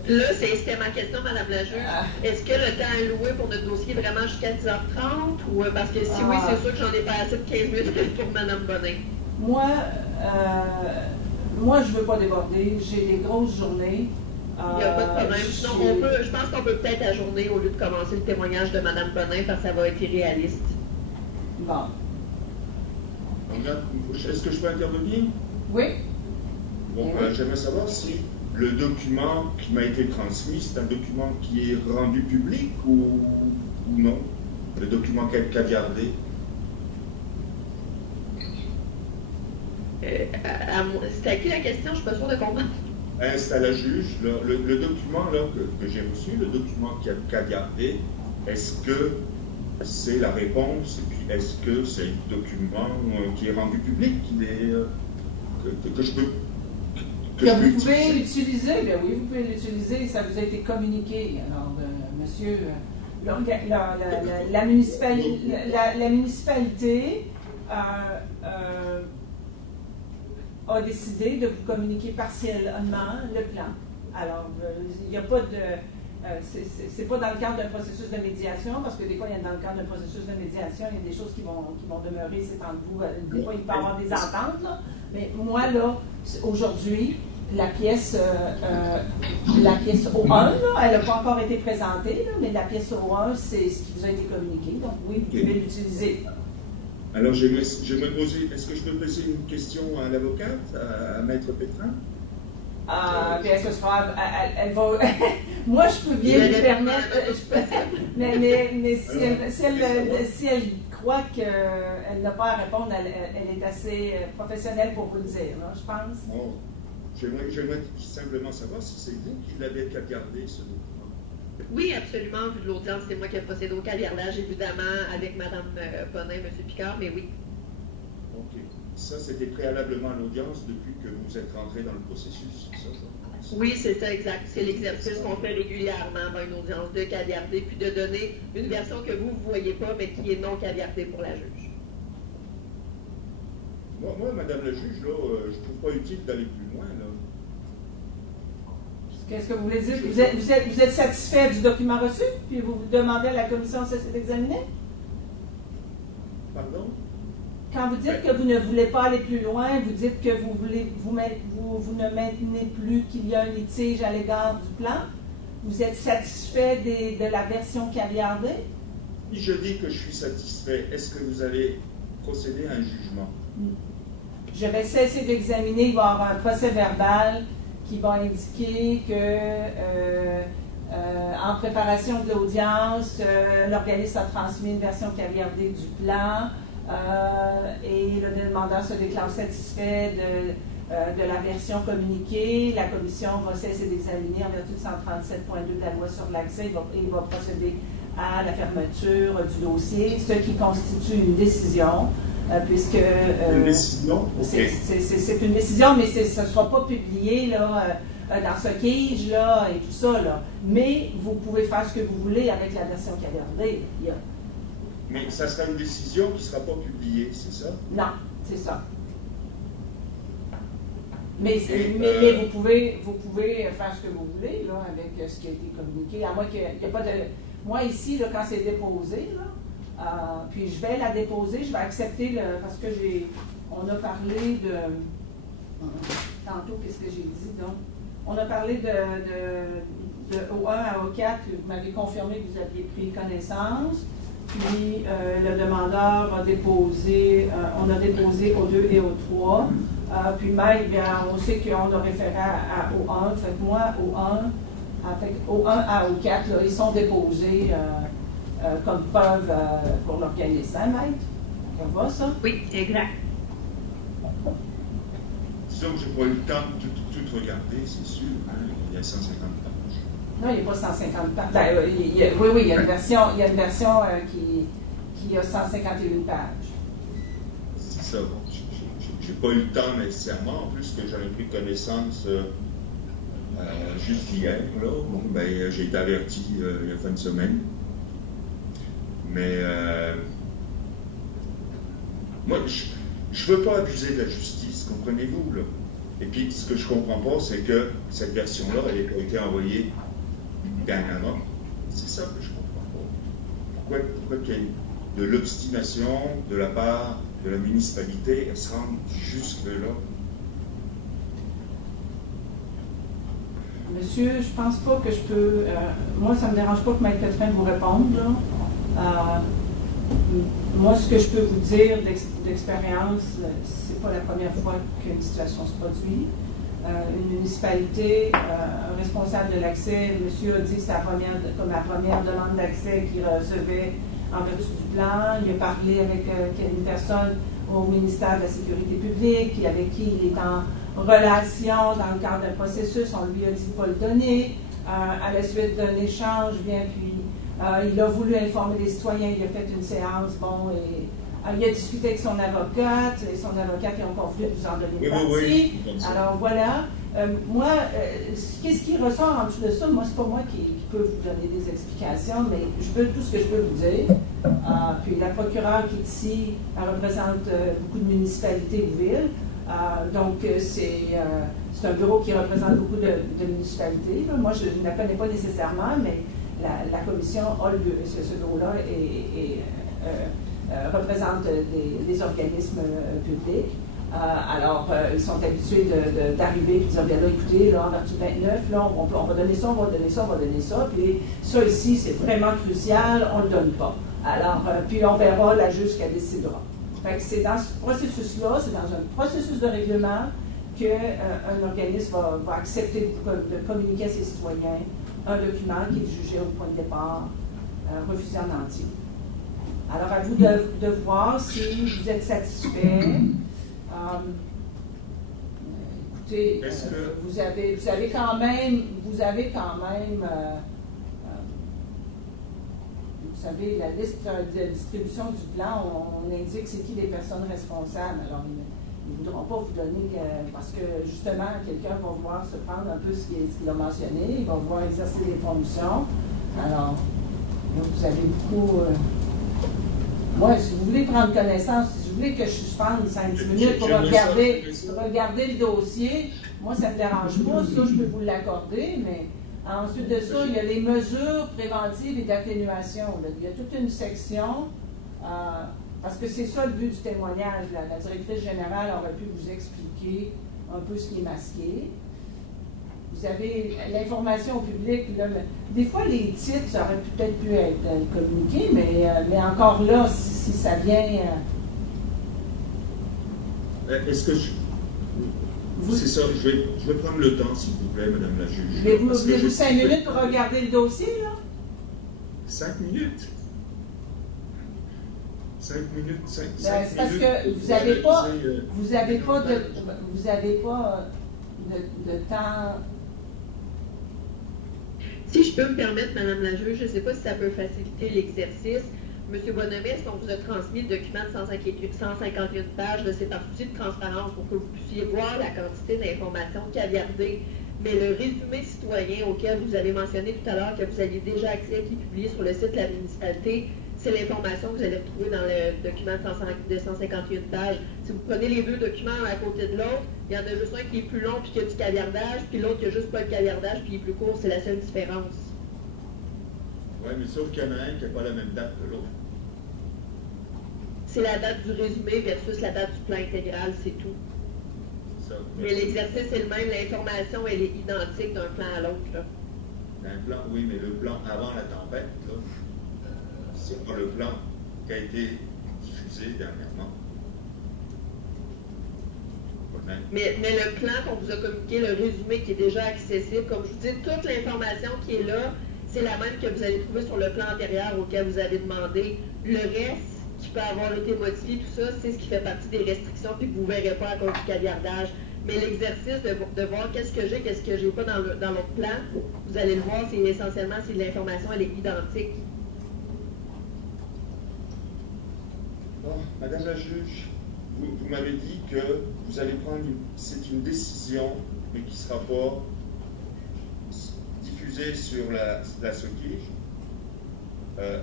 Là, c'était ma question, Madame la juge. Est-ce que le temps alloué pour notre dossier est vraiment jusqu'à 10h30? Ou parce que si oui, c'est sûr que j'en ai pas assez de 15 minutes pour Madame Bonin. Moi, je ne veux pas déborder. J'ai des grosses journées. Il n'y a pas de problème. Sinon, je pense qu'on peut peut-être ajourner au lieu de commencer le témoignage de Mme Bonin parce que ça va être irréaliste. Bon. Est-ce que je peux intervenir? Oui. Bon, j'aimerais savoir si le document qui m'a été transmis, c'est un document qui est rendu public ou non? Le document qu'elle a gardé? C'était à qui la question? Je ne suis pas sûre de comprendre. C'est à la juge. Le document là, que j'ai reçu, le document qu'elle a gardé, est-ce que c'est la réponse, et puis est-ce que c'est un document qui est rendu public, que je peux... Que vous pouvez l'utiliser, bien oui, vous pouvez l'utiliser, ça vous a été communiqué. Alors, monsieur, la municipalité a décidé de vous communiquer partiellement le plan. Alors, il n'y a pas de... c'est pas dans le cadre d'un processus de médiation, parce que des fois, dans le cadre d'un processus de médiation, il y a des choses qui vont demeurer, c'est entre vous. Des fois, il peut y avoir des ententes, là. Mais moi, là, aujourd'hui, la pièce O1, là, elle n'a pas encore été présentée, là, mais la pièce O1, c'est ce qui vous a été communiqué. Donc, oui, vous pouvez l'utiliser. Alors, j'aimerais poser, est-ce que je peux poser une question à l'avocate, à Maître Pétrin? Puis est-ce que ce sera, elle va... Moi, je peux bien lui permettre... mais si elle croit qu'elle n'a pas à répondre, elle est assez professionnelle pour vous le dire, là, je pense. Bon. J'aimerais simplement savoir si c'est vous qui l'avez caviardé, ce document. Oui, absolument. Vu de l'audience, c'est moi qui ai procédé au caviardage, évidemment, avec Mme Bonin, M. Picard, mais oui. OK. Ça, c'était préalablement à l'audience depuis que vous êtes rentré dans le processus, c'est ça? Oui, c'est ça, exact. C'est l'exercice qu'on fait régulièrement dans une audience de caviarder, puis de donner une version que vous ne voyez pas, mais qui est non caviardée pour la juge. Moi, Madame la juge, là, je ne trouve pas utile d'aller plus loin, là. Qu'est-ce que vous voulez dire? Vous êtes satisfait du document reçu, puis vous demandez à la commission d'examiner? Pardon? Quand vous dites que vous ne voulez pas aller plus loin, vous dites que vous ne maintenez plus qu'il y a un litige à l'égard du plan. Vous êtes satisfait de la version caviardée? Si je dis que je suis satisfait, est-ce que vous allez procéder à un jugement? Je vais cesser d'examiner, il va y avoir un procès verbal qui va indiquer que en préparation de l'audience, l'organisme a transmis une version caviardée du plan et le demandeur se déclare satisfait de la version communiquée. La commission va cesser d'examiner en vertu de 137.2 de la loi sur l'accès et va procéder à la fermeture du dossier, ce qui constitue une décision. Puisque une décision, okay. C'est une décision, mais ce ne sera pas publié là, dans ce cage là, et tout ça. Là. Mais vous pouvez faire ce que vous voulez avec la version caviardée. Mais ça sera une décision qui ne sera pas publiée, c'est ça? Non, c'est ça. Mais vous pouvez faire ce que vous voulez là, avec ce qui a été communiqué. À moins qu'il n'y ait pas de... Moi, ici, là, quand c'est déposé, là, puis je vais la déposer, je vais accepter parce que on a parlé de tantôt, qu'est-ce que j'ai dit donc? On a parlé de O1 à O4, vous m'avez confirmé que vous aviez pris connaissance, puis le demandeur a déposé, on a déposé O2 et O3, puis bien, on sait qu'on a référé à O1, fait que moi, O1 à O4, là, ils sont déposés comme preuve pour l'organisme, hein, maître? On voit ça? Oui, exact. Disons que je n'ai pas eu le temps de tout regarder, c'est sûr. Hein? Il y a 150 pages. Non, il n'y a pas 150 pages. Ben, oui, il y a une version, qui a 151 pages. C'est ça. Bon, je n'ai pas eu le temps nécessairement. En plus, que j'en ai pris connaissance juste hier. Là. Bon, ben, j'ai été averti il y a fin de semaine. Mais moi, je ne veux pas abuser de la justice, comprenez-vous, là. Et puis, ce que je ne comprends pas, c'est que cette version-là, elle n'a pas été envoyée dernièrement. C'est ça que je ne comprends pas. Pourquoi qu'il y ait de l'obstination de la part de la municipalité à se rendre jusque-là? Monsieur, je pense pas que je peux... moi, ça ne me dérange pas que Maître Pétrin vous réponde, là. Moi, ce que je peux vous dire d'expérience, c'est pas la première fois qu'une situation se produit. Une municipalité, un responsable de l'accès, le monsieur a dit que c'était la première demande d'accès qu'il recevait en vertu du plan. Il a parlé avec une personne au ministère de la Sécurité publique, avec qui il est en relation dans le cadre d'un processus. On lui a dit de ne pas le donner. À la suite d'un échange, bien puis Il a voulu informer les citoyens, il a fait une séance, bon, et il a discuté avec son avocate, et son avocate, ils ont convenu de nous en donner une partie. Oui. Alors voilà. Moi, qu'est-ce qui ressort en dessous de ça? Moi, c'est pas moi qui peux vous donner des explications, mais tout ce que je peux vous dire. Puis la procureure qui est ici, elle représente beaucoup de municipalités ou villes. Donc, c'est un bureau qui représente beaucoup de municipalités. Là. Moi, je ne la connais pas nécessairement, mais la commission a ce bureau-là et représente des organismes publics. Alors, ils sont habitués d'arriver et de dire, bien là, écoutez, là, en vertu 29, là, on va donner ça, on va donner ça, on va donner ça, puis ça ici, c'est vraiment crucial, on ne le donne pas. Alors, puis on verra, la juge qu'elle décidera. Fait que c'est dans ce processus-là, c'est dans un processus de règlement qu'un organisme va accepter de communiquer à ses citoyens un document qui est jugé au point de départ refusé en entier. Alors, à vous de voir si vous êtes satisfait. Écoutez, vous avez quand même, vous savez, la liste de distribution du plan, on indique c'est qui les personnes responsables. Alors, ils ne voudront pas vous donner, parce que justement, quelqu'un va vouloir se prendre un peu ce qu'il a mentionné, il va vouloir exercer des fonctions. Alors, vous avez beaucoup... moi, si vous voulez prendre connaissance, si vous voulez que je suspende 5-10 minutes pour regarder le dossier, moi, ça ne me dérange pas, ça, je peux vous l'accorder, mais ensuite de ça, il y a les mesures préventives et d'atténuation. Il y a toute une section, parce que c'est ça le but du témoignage. La directrice générale aurait pu vous expliquer un peu ce qui est masqué. Vous avez l'information au public. Là, des fois, les titres, ça aurait peut-être pu être communiqué, mais encore là, si ça vient... Est-ce que c'est ça, je vais prendre le temps, s'il vous plaît, Madame la juge. Voulez-vous 5 minutes pour regarder le dossier, là? 5 minutes? 5 minutes, 5 c'est parce minutes que vous n'avez pas de temps. Si je peux me permettre, Madame la juge, je ne sais pas si ça peut faciliter l'exercice. Monsieur Bonhomet, est-ce qu'on vous a transmis le document de 151 pages de cet souci de transparence pour que vous puissiez voir la quantité d'informations caviardées, mais le résumé citoyen auquel vous avez mentionné tout à l'heure que vous aviez déjà accès, qui est publié sur le site de la municipalité, c'est l'information que vous allez retrouver dans le document de 151 pages. Si vous prenez les deux documents un à côté de l'autre, il y en a juste un qui est plus long puis qui a du caviardage, puis l'autre qui n'a juste pas de caviardage puis il est plus court, c'est la seule différence. Oui, mais sauf qu'il y en a un qui n'a pas la même date que l'autre. C'est la date du résumé versus la date du plan intégral, c'est tout. Ça, mais l'exercice est le même, l'information, elle est identique d'un plan à l'autre. Un plan, oui, mais le plan avant la tempête, là, c'est pas le plan qui a été diffusé dernièrement. Mais le plan qu'on vous a communiqué, le résumé qui est déjà accessible, comme je vous dis, toute l'information qui est là, c'est la même que vous allez trouver sur le plan antérieur auquel vous avez demandé. Le reste qui peut avoir été modifié, tout ça, c'est ce qui fait partie des restrictions puis que vous ne verrez pas à cause du caviardage. Mais l'exercice de voir qu'est-ce que j'ai pas dans l'autre plan, vous allez le voir, c'est essentiellement si l'information elle est identique. Bon, Madame la juge, vous m'avez dit que vous allez prendre c'est une décision, mais qui ne sera pas diffusée sur la SOCIJ.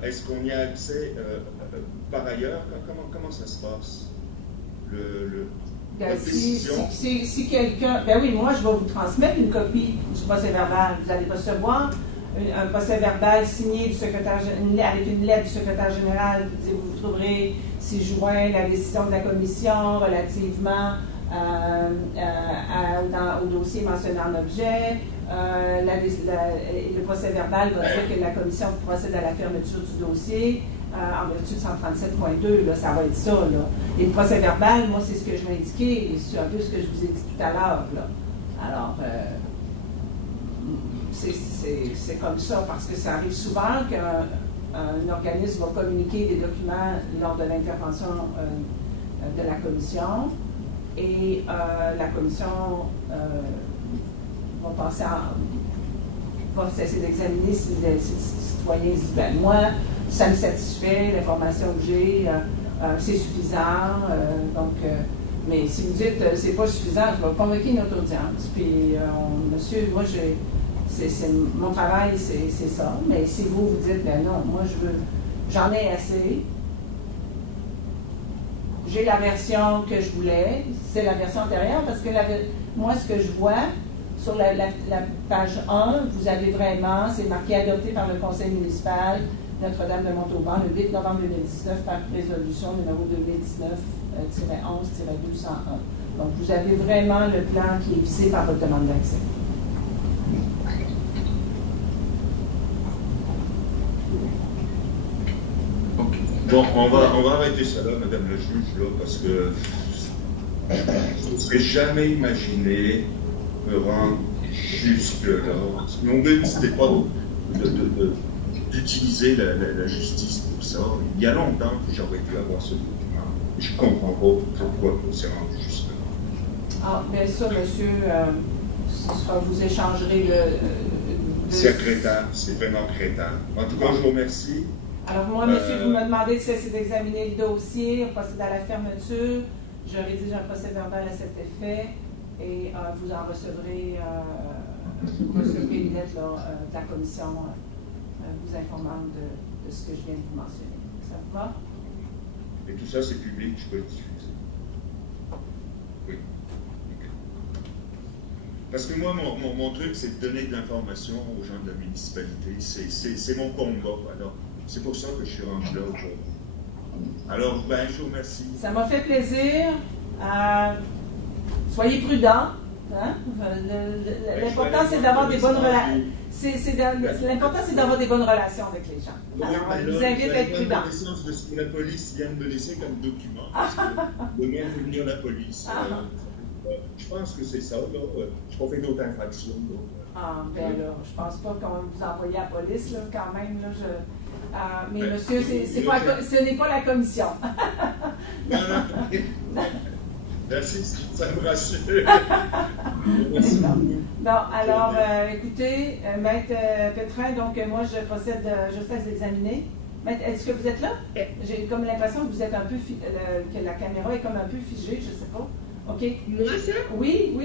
Est-ce qu'on y a accès par ailleurs? Comment ça se passe? Si quelqu'un... Ben oui, moi, je vais vous transmettre une copie du procès-verbal. Vous allez recevoir un procès-verbal signé du secrétaire, avec une lettre du secrétaire général qui dit vous trouverez 6 juin la décision de la commission relativement au dossier mentionné en objet. Le procès-verbal va dire que la commission procède à la fermeture du dossier en vertu de 137.2, ça va être ça. Là. Et le procès-verbal, moi, c'est ce que je m'ai indiqué, et c'est un peu ce que je vous ai dit tout à l'heure. Alors, c'est comme ça, parce que ça arrive souvent qu'un organisme va communiquer des documents lors de l'intervention de la commission, et la commission va passer va cesser d'examiner si le citoyen dit, ben, moi, ça me satisfait, l'information que j'ai, c'est suffisant. Mais si vous dites c'est pas suffisant, je vais convoquer notre audience. Puis, monsieur, moi, mon travail, c'est ça. Mais si vous dites, ben non, moi, j'en ai assez. J'ai la version que je voulais, c'est la version antérieure, parce que moi, ce que je vois, sur la page 1, vous avez vraiment, c'est marqué adopté par le conseil municipal Notre-Dame de Montauban le 8 novembre 2019 par résolution numéro 2019-11-201. Donc, vous avez vraiment le plan qui est visé par votre demande d'accès. Bon, on va arrêter ça là, Madame le juge, là, parce que je ne serais jamais imaginé me rendre jusque-là. Mon but, c'était pas d'utiliser la justice pour ça. Il y a longtemps que j'aurais dû avoir ce document. Je ne comprends pas pourquoi on s'est rendu jusque-là. Ah, bien ça, monsieur, vous échangerez le C'est crétin, c'est vraiment crétin. En tout cas, je vous remercie. Alors moi, monsieur, vous me demandez de cesser d'examiner le dossier, on procède à la fermeture, je rédige un procès-verbal à cet effet et vous en recevrez, une lettre là, de la commission vous informant de ce que je viens de vous mentionner. Ça vous va? Et tout ça, c'est public, je peux le diffuser. Oui. Okay. Parce que moi, mon truc, c'est de donner de l'information aux gens de la municipalité. C'est mon combat. Alors, c'est pour ça que je suis rendu là aujourd'hui. Alors, ben, je vous remercie. Ça m'a fait plaisir. Soyez prudents. Hein? L'important, c'est d'avoir des bonnes relations. L'important, c'est d'avoir des bonnes relations avec les gens. Alors, je vous invite à être prudents. Je connaissance de ce que la police vient de me laisser comme document. Demain, il faut venir la police. Je pense que c'est ça. Je n'ai pas fait d'autres infractions. Ben là, je pense pas qu'on va vous envoyer à la police, là, quand même. Là, mais monsieur, ce n'est pas la commission. Non. Merci, ça me rassure. Bon, alors, écoutez, Maître Pétrin, donc moi, je cesse d'examiner. Maître, est-ce que vous êtes là? J'ai comme l'impression que vous êtes un peu, que la caméra est comme un peu figée, je ne sais pas. OK. Moi, ça? Oui,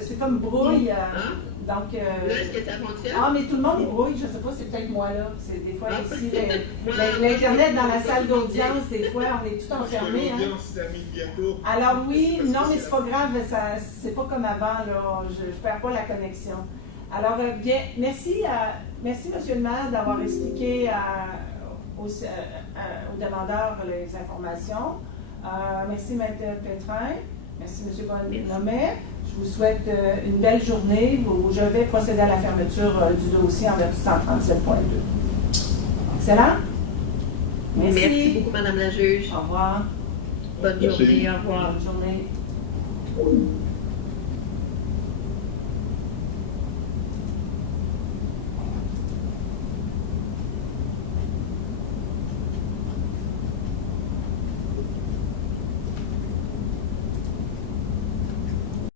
c'est comme brouille. Donc, là, est-ce que ça fonctionne? Ah, mais tout le monde est brouille, je ne sais pas, c'est peut-être moi là. C'est des fois ici, l'Internet dans la salle d'audience, des fois, on est tout enfermé. L'audience se termine bientôt. Alors oui, non, mais c'est pas grave, c'est pas comme avant, là. Je ne perds pas la connexion. Alors, bien, merci, monsieur le maire, d'avoir expliqué aux demandeurs les informations. Merci, Maître Pétrin. Merci, M. Bonhomet. Je vous souhaite une belle journée. Je vais procéder à la fermeture du dossier en vertu 137.2. Excellent. Merci beaucoup, Madame la juge. Au revoir. Bonne journée. Au revoir. Bonne journée.